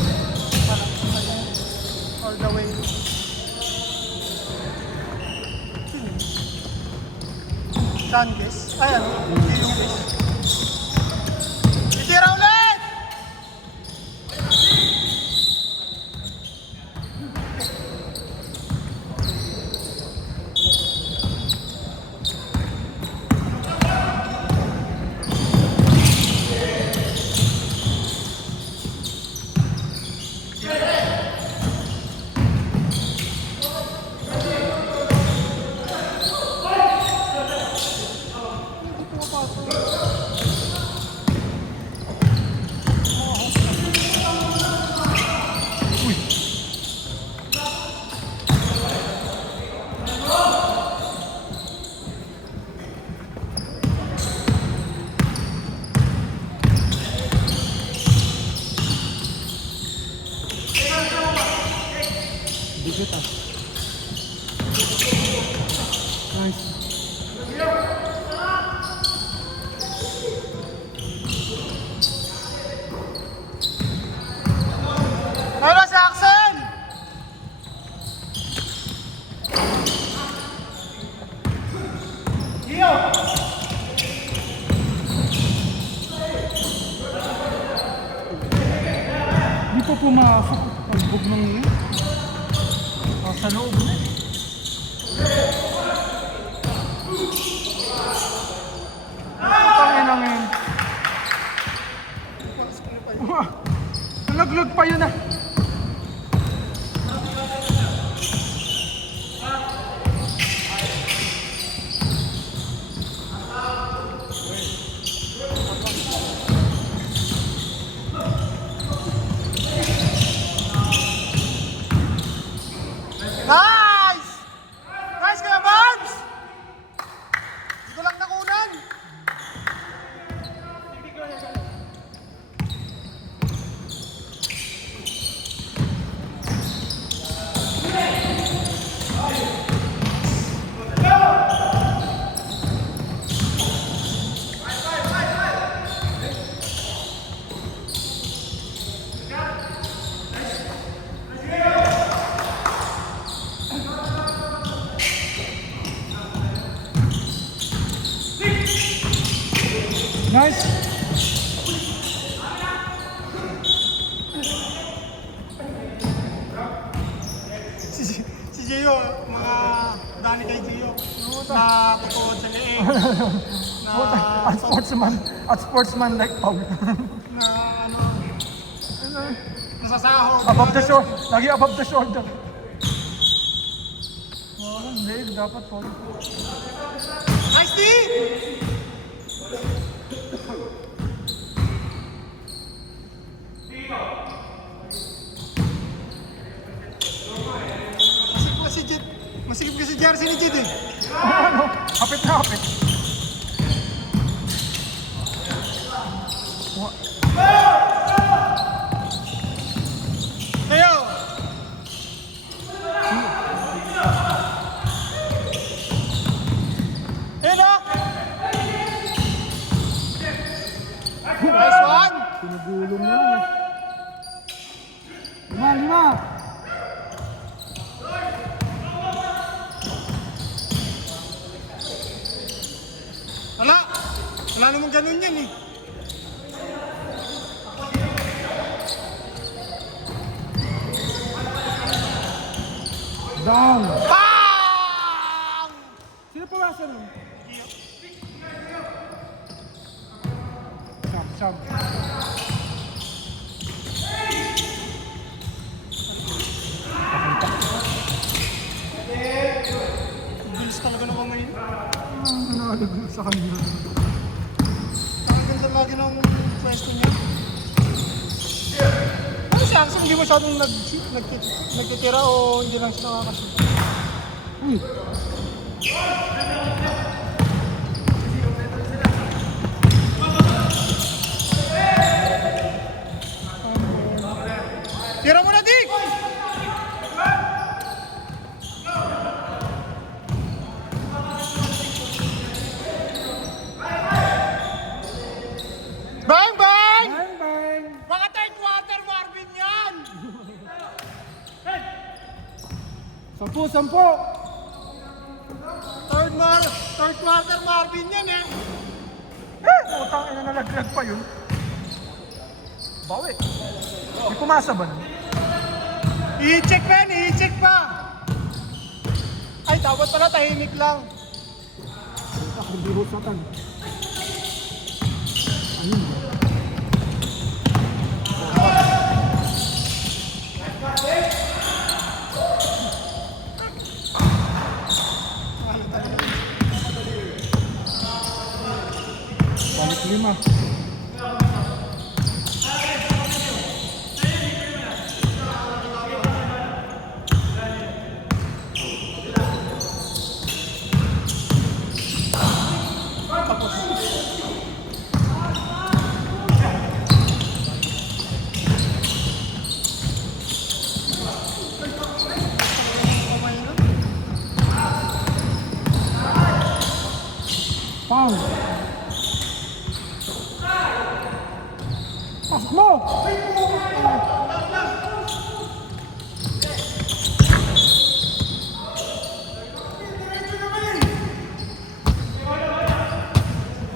All the way. Sanchez. Ayan. Itira ulit! Dikit ah. Nice. Ano si Axel? Di pa pumasok. Pagbog ng yun. Sa loob na. Pangin lang yun. Nalaglag pa yun ah. Nice! Nice kaya, Barbs! Hindi ko lang nakunan. Nice! Si Gio, mga dani kay Gio. Na kutuod sa leeg. At sportsman like Paul. Na ano, nasasahog. Above the shoulder. Lagi above the shoulder. Leg dapat po. Nice D! Masikip kasi jersey ni Jid eh. Ano? Hapit na hapit. Tayo! Ayun o! Nice one! Pinagulong na lang eh. Lima! Wala namang ganun yan eh. Down! Bang! Sino pumasa nun? Sam. Bilis talaga na ba ngayon? Nanalo sa kanya. Ang ganda lagi ng pwesto niya. Ano siya? Kasi hindi masyadong nagtitira o hindi lang siya nakakashoot. Uy! Tira mo na, Dick! Bang! Bang! Bang! Mga third quarter, Marvin yan! 10! Third quarter, Marvin yan eh! Utang ina nalaglag pa yun. Bawi. May pumasa ba nun? I-check pa yan, i-check pa! Ay, dapat pala tahimik lang. Ako hindi husatan. Ayun ba? Balik 5.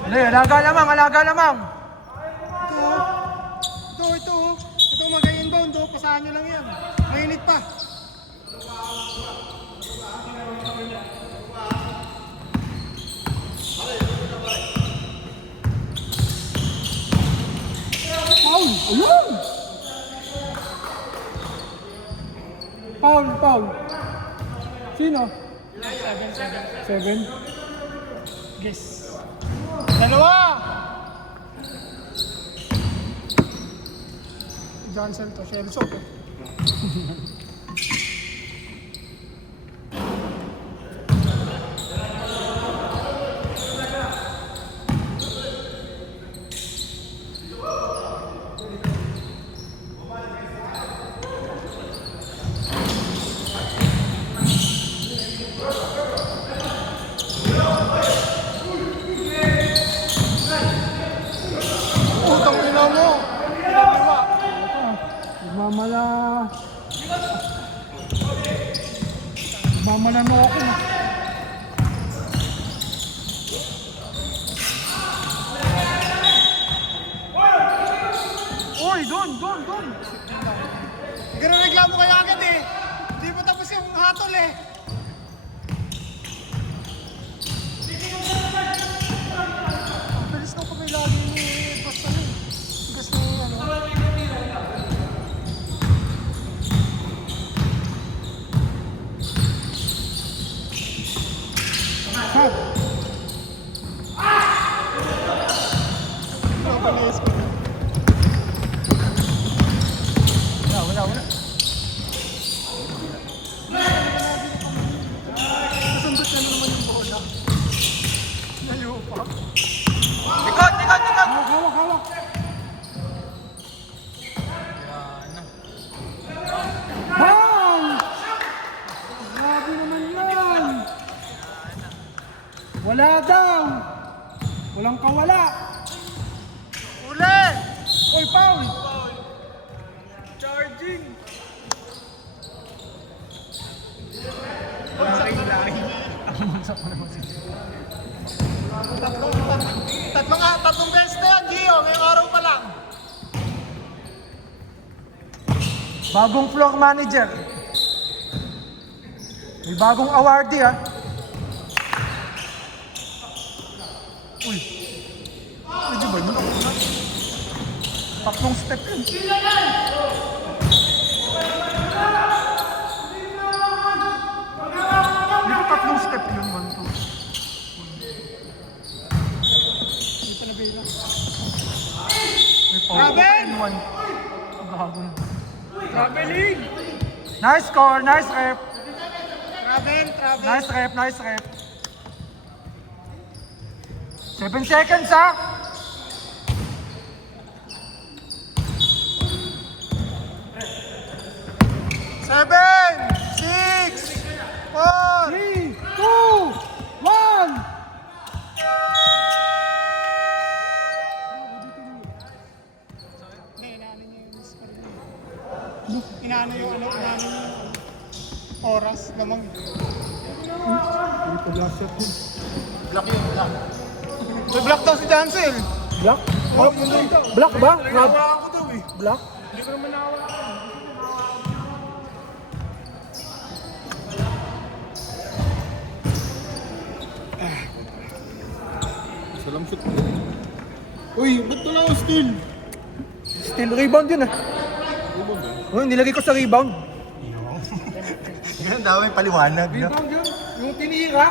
Hindi, alaga lamang, alaga lamang. Ito. Ito mag-inbound, oh. Pasahan nyo lang yan. Mainit pa. Foul! Ayun! Foul. Sino? 7. Guess. Dalawa! Johnson to, Shelso to. Putang ina mo! Dalawa! Nagmamala na ako. Uy, doon. Nagreklamo kayo agad eh. Hindi mo tapos yung hatol eh. Bilis na kami lagi ni Basta na eh. Bigas na yung ano. Nakapanays ko na. Wala. Nasundot na naman yung bola. Layo pa. Ikot! Hawak! Bang! Grabe naman yan! Wala daw! Walang kawala! Uli! Oy, foul! Charging! Tatlong beses na yan, Gio. Ngayong araw pa lang. Bagong floor manager. May bagong awardee ah. Uy. Pwede ba yun? Tatlong step yun. Hindi ko tatlong step yun, man to. May power Grabe! in one. Gagawin. Traveling! Nice score, nice rep. Travel. Nice rep. 7 seconds ha. 7, 6, 4. 3, 2, 1. Inaano yung oras lamang. Block yun, block. May block daw si Dancel. Black? Oh, yun daw. Black ba? Nawa ako daw eh. Black? Hindi ko naman nawa. Salam shoot. Uy, ba't wala ako still? Still rebound yun ah. Oh, nilagay ko sa rebound. Ganun daw, may paliwanag. No? Rebound yun. Yung tinira,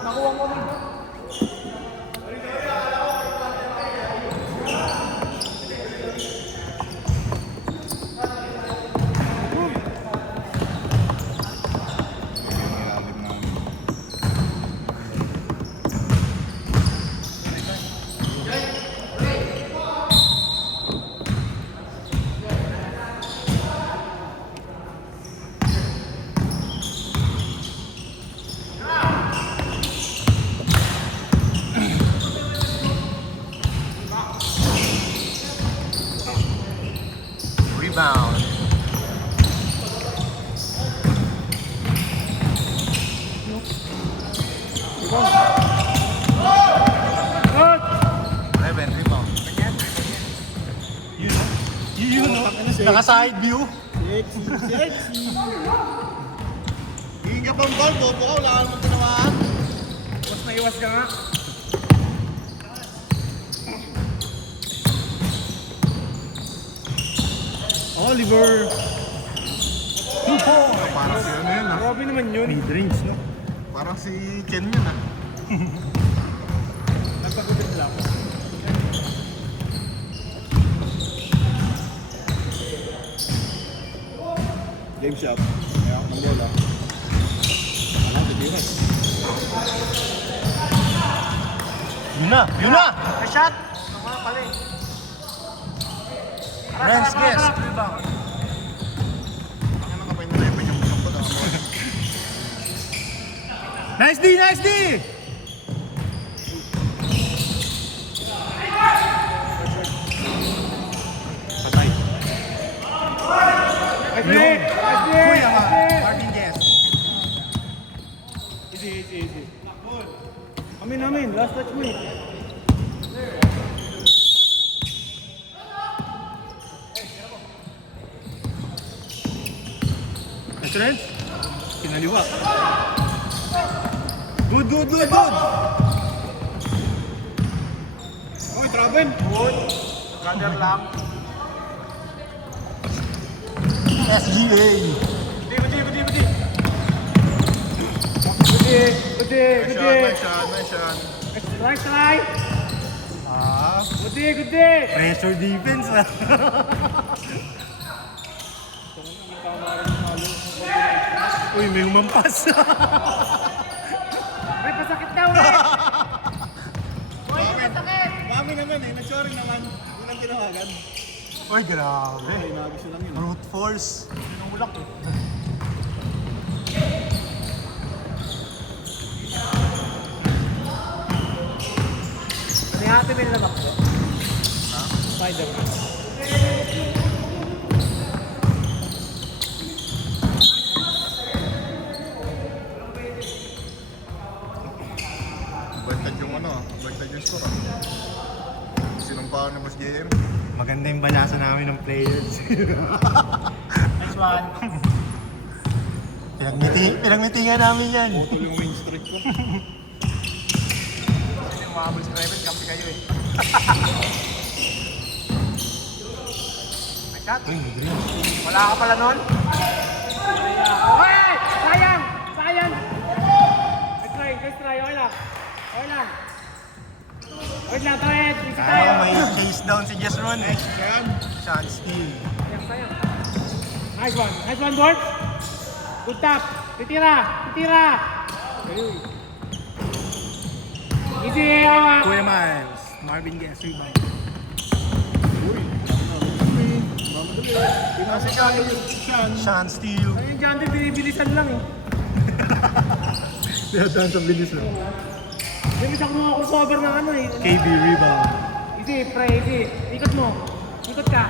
nakuha mo rebound. Rebound. Good! Reven, rebound. Yun, no? Naka-side view. Sexy, sexy. Hingin ka pang ball, bobo ka, wala ka naman tinawaan. Mas naiwas ka nga. Oliver. Parang si ano yun, ah. Grabe naman yun. Mid-range, no? Parang si Chen yun, ah. Nagpagupit lang. Game shot. Kaya ako ng bola. Wala, titira. Yun na! Yun na! May shot! Tama pala eh. Renz guess. Rebound. Ang nakapay na Reven yung isang pala ako. Nice D! Nice D! Patay. Kuya ka. Martin guess. Easy, easy, easy. Amin, last touch mo eh. Nice Renz. Pinaliwa. Good, good, good, good. Okay, Traven. Good. Gather lang. SGA. Budi. Nice shot, nice shot, nice shot. Try. Budi. Pressure defense ah. Uy, may umampas. May pasakit daw eh. Mami naman eh, nag-sorry naman. Unang tinawagan. Uy, grabe. Ay, nagusto lang yun. Brute force. Yun ang ulak eh. Ano yung ate may lamak ko? Spider-Man. Bantad yung ano, bantad yung score ah. Sinumpahan ni Boss JM. Maganda yung banasa namin ng players. Nice one. Pinagmitingan namin yan. Putol yung wing streak ko. Yung mga Bulls Private, kampi kayo eh. May shot? Uy, green. Wala ka pala nun? Hey! Sayang! Let's try. Okay lang. Wait lang, Toet. Easy tayo. May chase down si Jess Ron eh. Ayan. Chance steal. Sayang. Nice one, board. Good tap. Titira. Ayun. Easy, awa. Kuya Miles. Marvin guess. Rebound. Pinasa kaya yung chance. Chance steal. Ayun dyan din, binibilisan lang eh. Tinatahan sa bilis lang. Hindi mo siya kumuha crossover ng ano eh. KB rebound. Easy. Ikot mo. Ikot ka.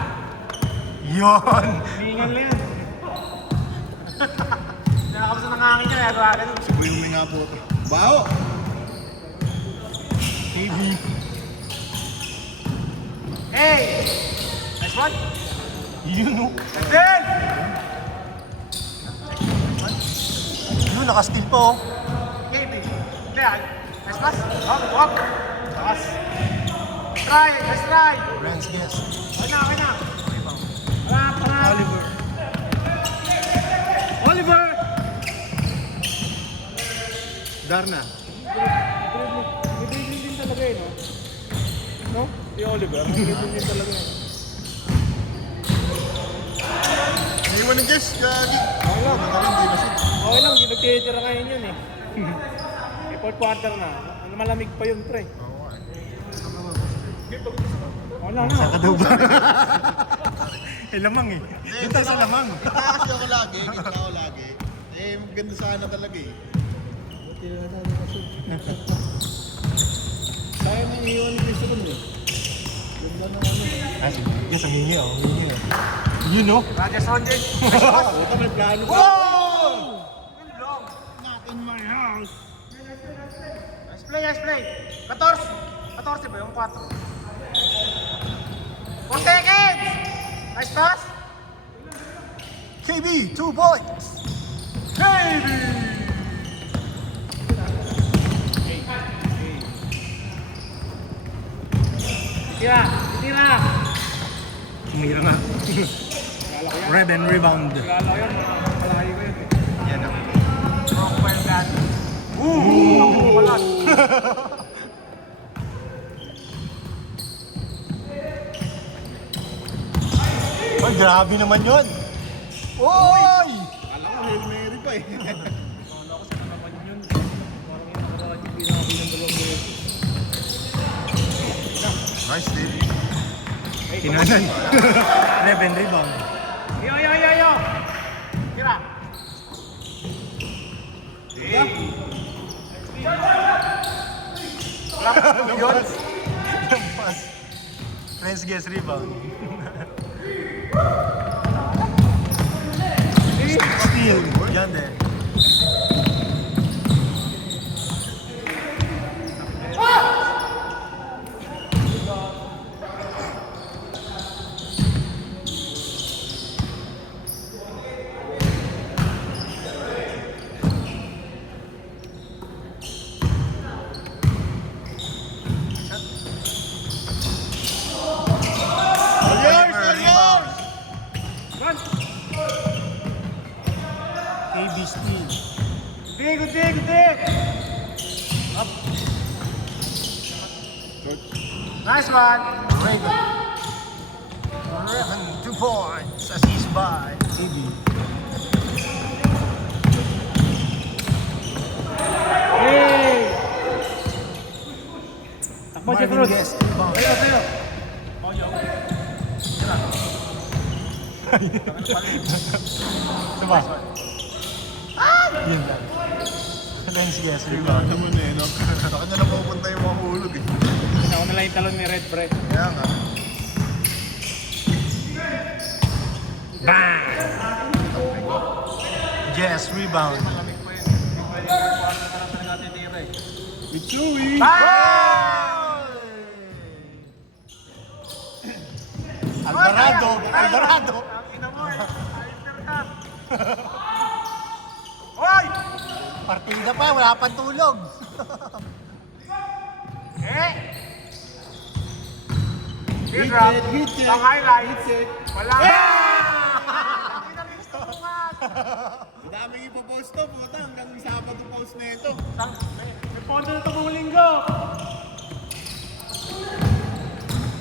Yon. Hingal na yan. Nakakamusta ng hangin niya, kaya ganun. Si Boy Umi nga po. Bao! KB. Hey! Nice one. Yun o. Then! Yun, naka-steal po. KB. Nice pass. Walk. Pass. Nice try. Renz guess. Okay na. Para. Oliver! Darna. Dribbling din talaga eh, no? No? Si Oliver, dribbling din talaga eh. Iwan ni Jess, gagi. Okay lang. Hindi na shoot. Okay lang, hindi nagtitira ngayon yun eh. Fourth quarter na. Ano malamig pa yun, pre. Wala na. Saan ka daw ba? Lamang eh. Dito sa lamang. Kasi ako lagi, kita ako lagi. Eh, maganda sana talaga eh. Kaya nang iwan ni Chris Ron eh. Ganda na ano. Ah, sige. Yes, ang hingi oh. You know? Rogers on din. Puta, may plano ka. Yun lang. Not in my house. Nice play, nice play. 14. 14 ba yung 4? 4 seconds! Nice pass! KB, 2 points. KB! Tira! Tira! Tumira nga. Red and rebound. Lalo yun, malayo ko yun. Yan na. Profile that. Wala. Ay, grabe naman yun. Oy! Alam ko, Hail Mary pa eh. Nice, Dave. Kinanan. Red and rebound. Yo, yo, yo, yo! Tira. Yun. Pass. Friends guess rebound. Steal. Yan din. KB steal. Dig, dig, dig. Nice one. Revan, 2 points. Assist by KB. Hey! Takbo si Marvin Cruz. Guess rebound. Sa'yo, sa'yo. Diba? Yun lang. Friends guess rebound. Naman eh, no? Bakit na napupunta yung mga hulog eh? Ako na lang yung talon ni Red, pre. Kaya nga. Bang! Yes, rebound. It's Chewy. Alvarado. Alvarado. Ina mo eh. Alter ka. Hoy! Partida pa, wala pang tulog. Eh! Good drop. Ang highlights. Wala. Pinalisto mo nga. Madaming ipopost to, puta. Hanggang Sabado post na ito. May pondo na ito buong linggo.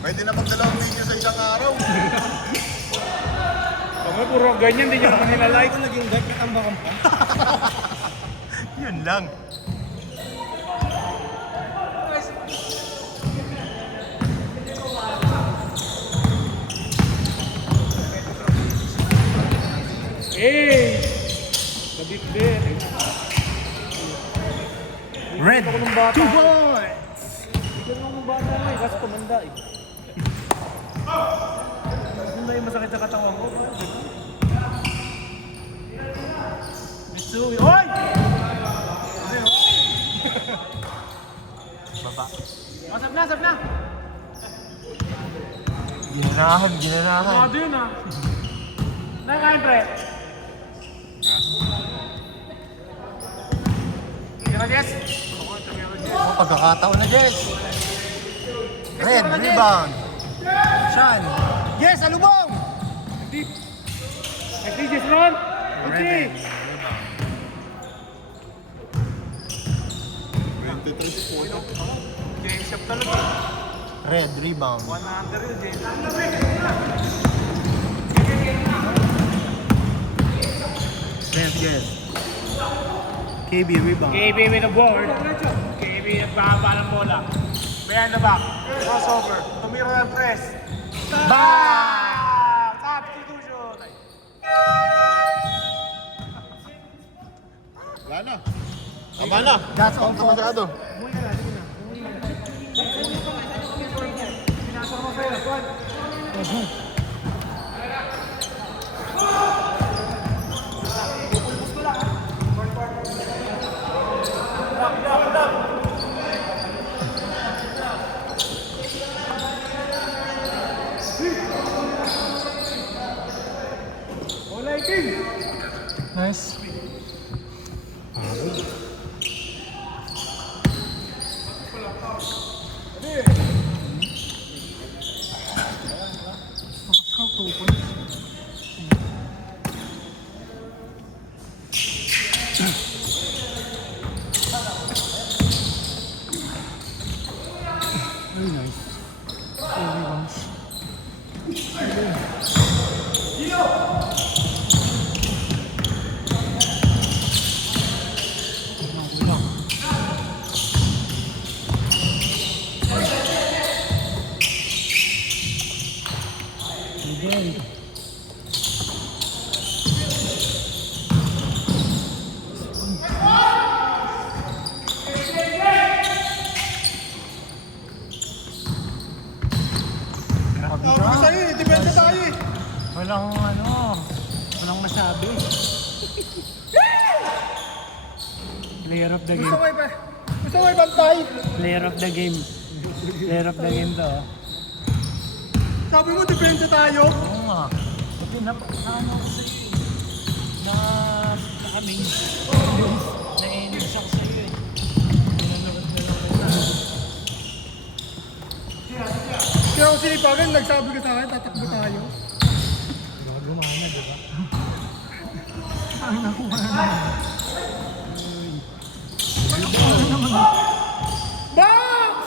Pwede na magdalawang video sa isang araw. Kami puro ganyan, di nyo naman nilalike. Naging guard na tambakan pa. Yun lang. Hey! Nabit-bit. Red. Ako ng bata. 2 points. Bigyan ako ng bata na eh, kasi tumanda eh. Hindi na yung masakit sa katawan ko. Mitsui. Hoy! Baba. Asap na, asap na! Ginanahan, ginanahan. Mga yun ah. Nakain, pre. Tira, Jess. Pagkakataon na, Jess. Red, rebound. Sean. Yes, alubong! Deep. Nag-digis ron. Uchi. James Shop talaga. Red, rebound. 100 yun, James. Yes, yes. KB, rebound. KB with the board. KB nagbahaba ng bola. Behind the back. Crossover. Tumira ng press. Bang! Substitution. Wala na. Tama na. That's all for masyado. Nice. Scout 2 points. Very nice. 4 rebounds. Again. Grabe Tawag ko ka. sa'yo eh, depensa tayo eh. Walang masabi. Player of the game. Gusto ko ibantay. Player of the game. Player of the game to. Sabi mo depensa tayo. Oo nga. Kasi ano ko sa'yo eh. Na-amaze. Na-ennis ako sa'yo eh. Kaya ako sinipagan, nagsabi ka sa akin, tatakbo tayo. Gumana, di ba? Ay, nakuha na naman. Box!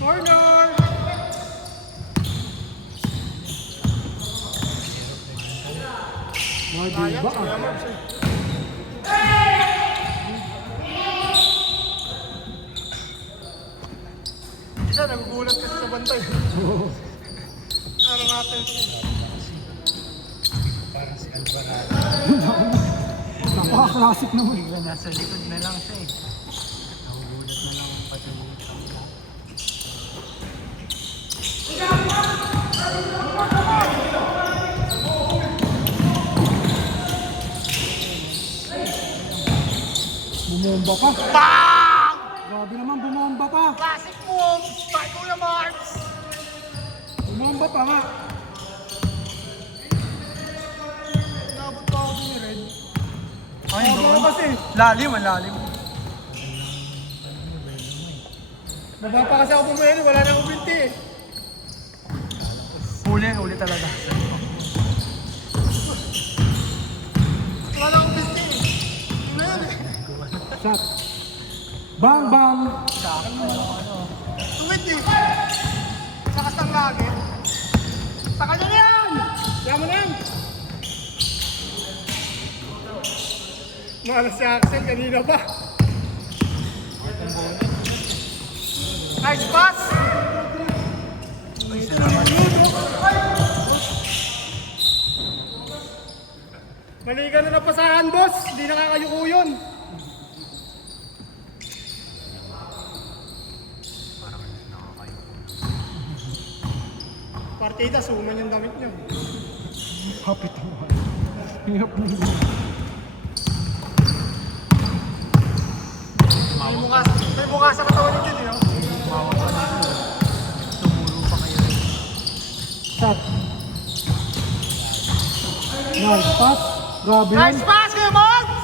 Corner! Madi ba? Isa, nagugulat kasi sa bantay. Para natin. Parang si Alvarado. Napaka-classic naman. Bigla nasa likod na lang siya eh. Nagugulat na lang ang patuloy. Bumomba pa. Bang! Grabe naman, bumomba pa. Classic move! By Kuya Marks! Bumomba pa nga. Nabot pa ako ni Red. Ay, Nabot doon. kasi. Lalim, ang lalim. Baba pa kasi ako pumili, wala na akong binti eh. Huli talaga. Wala akong binti eh. Ano yun eh? Shot. Bang, bang. Tuwid eh. Sakas ng lagi. Sa kanya na yan! Kaya mo na yan! Malas si Axel kanina pa. Nice pass! Mali ka na napasahan, boss. Hindi nakakayuko yun. Partida, suman yung damit niya. Hapit naman. Hirap na yun. May mukha sa katawan niya din, no? Tumuro pa kayo. Shot. Nice pass. Grabe yun. Nice pass, Kuya Marks!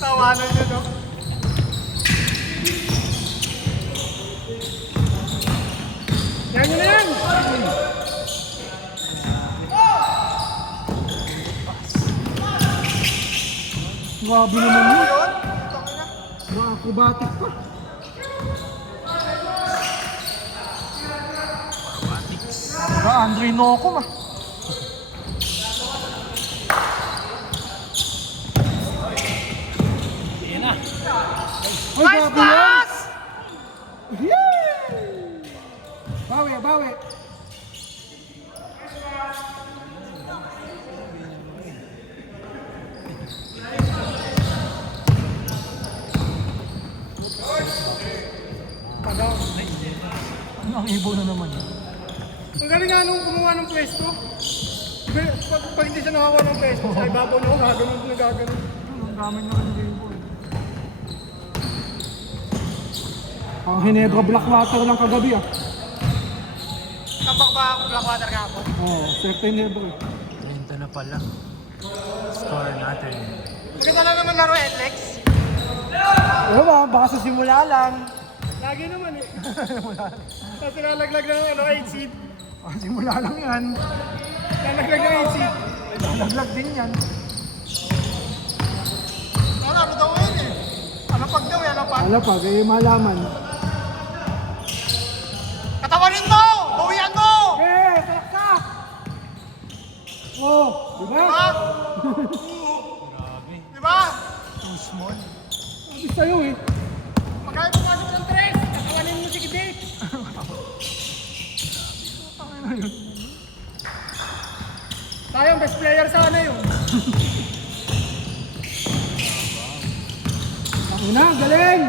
Tawanan niya, no? Yan yun na yan! Grabe naman yun. Acrobatic pa. Andre Noko ma. Ay, Nice grabe yan. pass! Yay! Bawi, bawi. Padaw. Ano ang ibo na naman yun? Ang galing nga nung kumuha ng pwesto. Pag hindi siya nakakuha ng pwesto, sa ibabaw niyo, gaganon na gaganon. Ang dami na rin yung ibo. Ang Hinebra Blackwater lang kagabi ah. Tabak ba ang Blackwater nga ako? Oo, certain Hinebra. Ito na pala. Score natin. Maganda na naman laro, Lex. Oo ba, baka sa simula lang. Lagi naman eh. Tapos nilalaglag ng 8 seed. Simula lang yan. Nilalaglag ng 8 seed. Naglag din yan. Ano daw yun eh? Ano pag daw yan? Ano pag? Ala pa, kaya malaman. Katawanin mo! Bawian mo! Eh, talaksak! Oh, diba? Diba? Diba? Too small. Sabi sa'yo eh. Pagkaya pumasok ng 3, katawanin mo si Kidit. Sayang, best player sana yun. Ang ina, galing!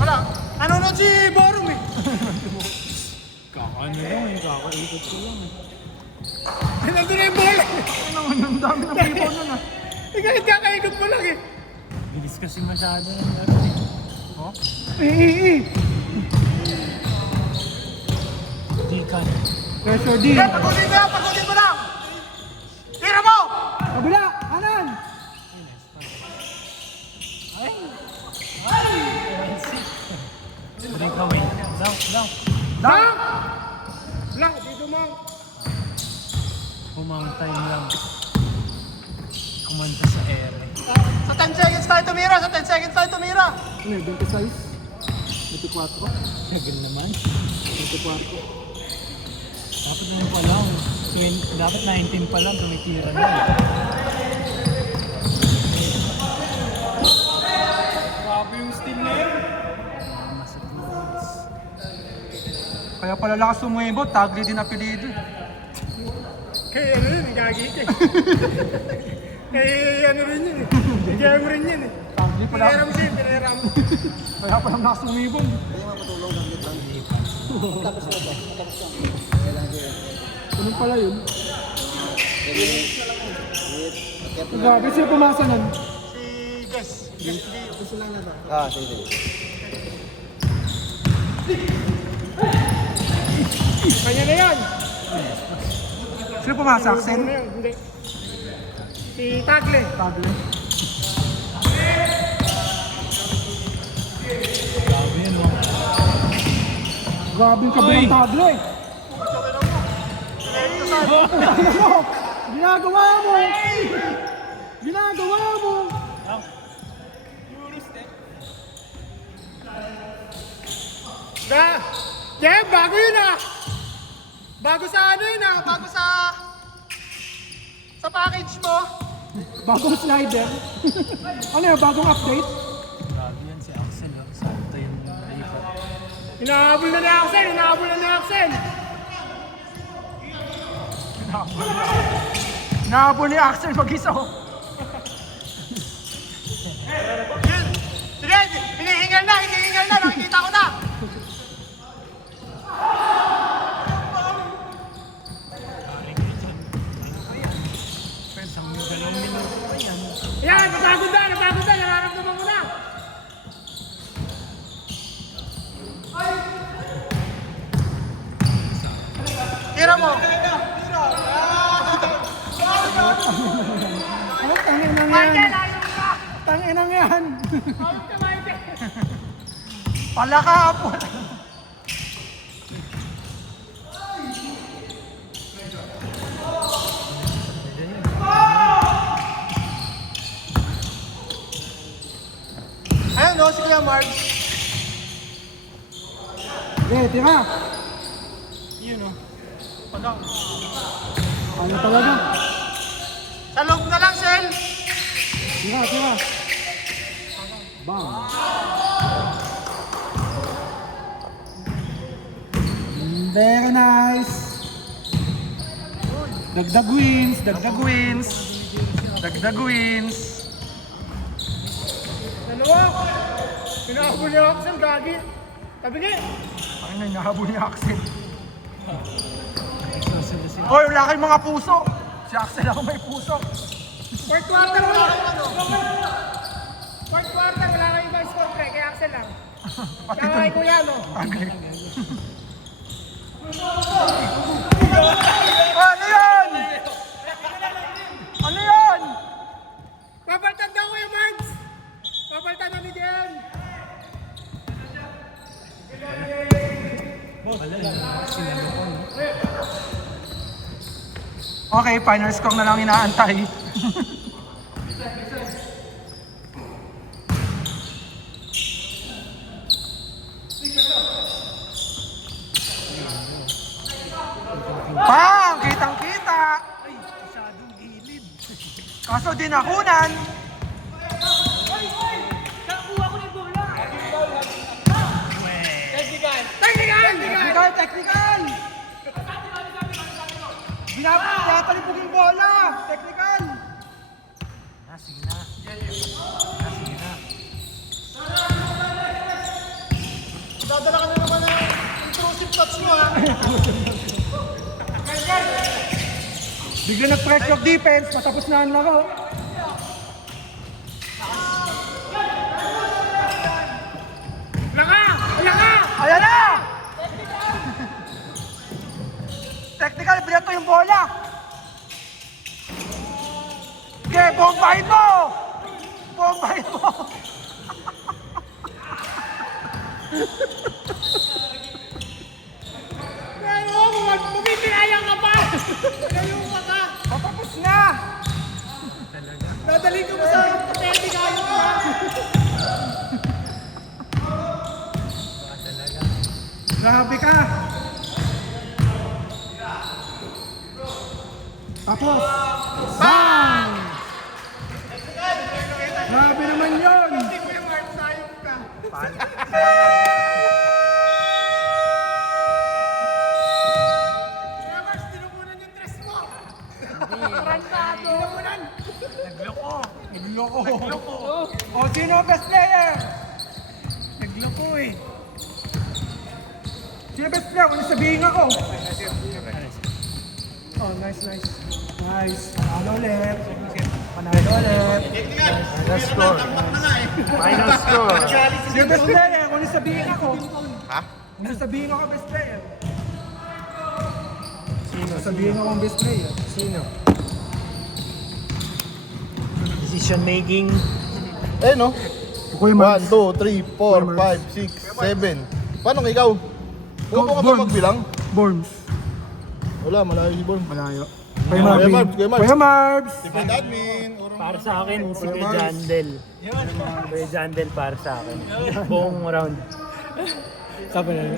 Wala. Nanonood si Borum eh. Kakano lang eh. Kakaikot ko lang eh. Nandun na yung bola. Ang dami ng ibo nun ah. Ikaw kakaikot mo lang eh. Bilis kasi masyado ng laro eh. Oh? Di ka. Pressure D. Sige, pagutin mo lang. Tira mo! Kabila, kanan! Breakaway. Down, down. Lang! Lang, dito mo. Pumangtay lang. Kumanta sa ere. Sa 10 seconds tayo tumira, sa 10 seconds tayo tumira. Ano eh, 26? 24? Tagal naman. 24? Dapat naman pa lang. Dapat 19 pa lang. Tumitira na. Grabe yung steam na yun. Kaya pala lakas sumuibo, tagli din apelido. Kaya ano yun, gagi ka. Kaya ano rin yun eh. Kaya mo rin yun eh. Tagli pala. Pinahiram siya, pinahiram. Kaya pala lakas sumibong. Ganun pala yun. Grabe, siya pumasa nun. Si Guess. Guess gusto lang na ba? Ah, sige. Kanya na yan. Sino pumasa? Axel? Ano na yun? Hindi. Si Tagle. Tagli. Grabe yun oh. Grabe yung kabilang tagli. Ano mo? Ginagawa mo! Ginagawa mo! Jeff, bago yun ah. Bago sa ano yun ah. Bago sa package mo. Bagong slider. Ano yun? Bagong update? Grabe yan si Axel oh. Sakto yung lipat. Hinahabol na ni Axel. Hinahabol na ni Axel. Nahabol ni Axel mag-isa oh. Yun. Sige, hinihingal na. Hinihingal na. Nakikita ko na. Isang dalawang minuto pa yan. Yan, napagod na. Napagod na. Nararamdaman ko na. Tira mo. Ano tangin na Michael, yan? ayun ka. Tangin na yan. Ayun ka, Michael. Pala ka po. Ayun, no, si Kuya Mark. Eh, tira. Yun, no. Pagka. Ano talaga? Sa loob na lang, Sel. Tira, tira. Bang. Dagdag wins, dagdag wins. Dagdag wins. Dalawa. Pinahabol niya Axel, gagi. Tabigi. Ay na, nahabol ni Axel. Hoy, wala kayong mga puso. Si Axel ako may puso. Fourth quarter wala. Fourth quarter wala kang ibang score pre, kay Axel lang. Kaya kay Kuya, no? Ano yan? Ano yan? Papalitan daw Kuya Marks! Papalitan namin yan! Okay, final score na lang inaantay. Pang! Kitang-kita! Ay, masyadong gilid. Kaso dinakunan. Technical! Technical! Pinapalipog yung bola! Technical! Sige na. Sige na. Dadala ka na naman ng intrusive touch mo, ha? Bigla nag-press yung defense, matapos na ang laro. Laka! Laka! Ayan na! Technical, binato yung bola. Okay, bombahin mo! Bombahin mo! Pero bumibiyayang ka pa! Ngayon ka ka! Matapos na! Dadalhin ko mo sa patente kayo, ha? Grabe ka! Tapos! Bang! Grabe naman yun! Hindi ko yung Marks, sayang ka. Kuya Marks, tinubunan yung tres mo! Tarantado! Tinubunan! Nagloko! O, sino ang best player? Nagloko eh. Sino best player? Kung sabihin ako. Oh, nice, nice. Nice. Panalo ulit. Panalo ulit. Final score. Final score. Sino best player? Kung sabihin ako. Ha? Kung sabihin ako best player. Sino? Sabihin ako ang best player. Sino? Decision making. Eh no? Kuya 1, 2, 3, 4, 5, 6, 7. Paano ikaw? Pupo ka ba magbilang? Borms. Wala, malayo si Borm. Malayo. Kuya Marbs, Kuya Marbs. Kuya Marbs. Defend admin. Para sa akin, si Kuya Jandel. Kuya Jandel para sa akin. Buong round. Sabi na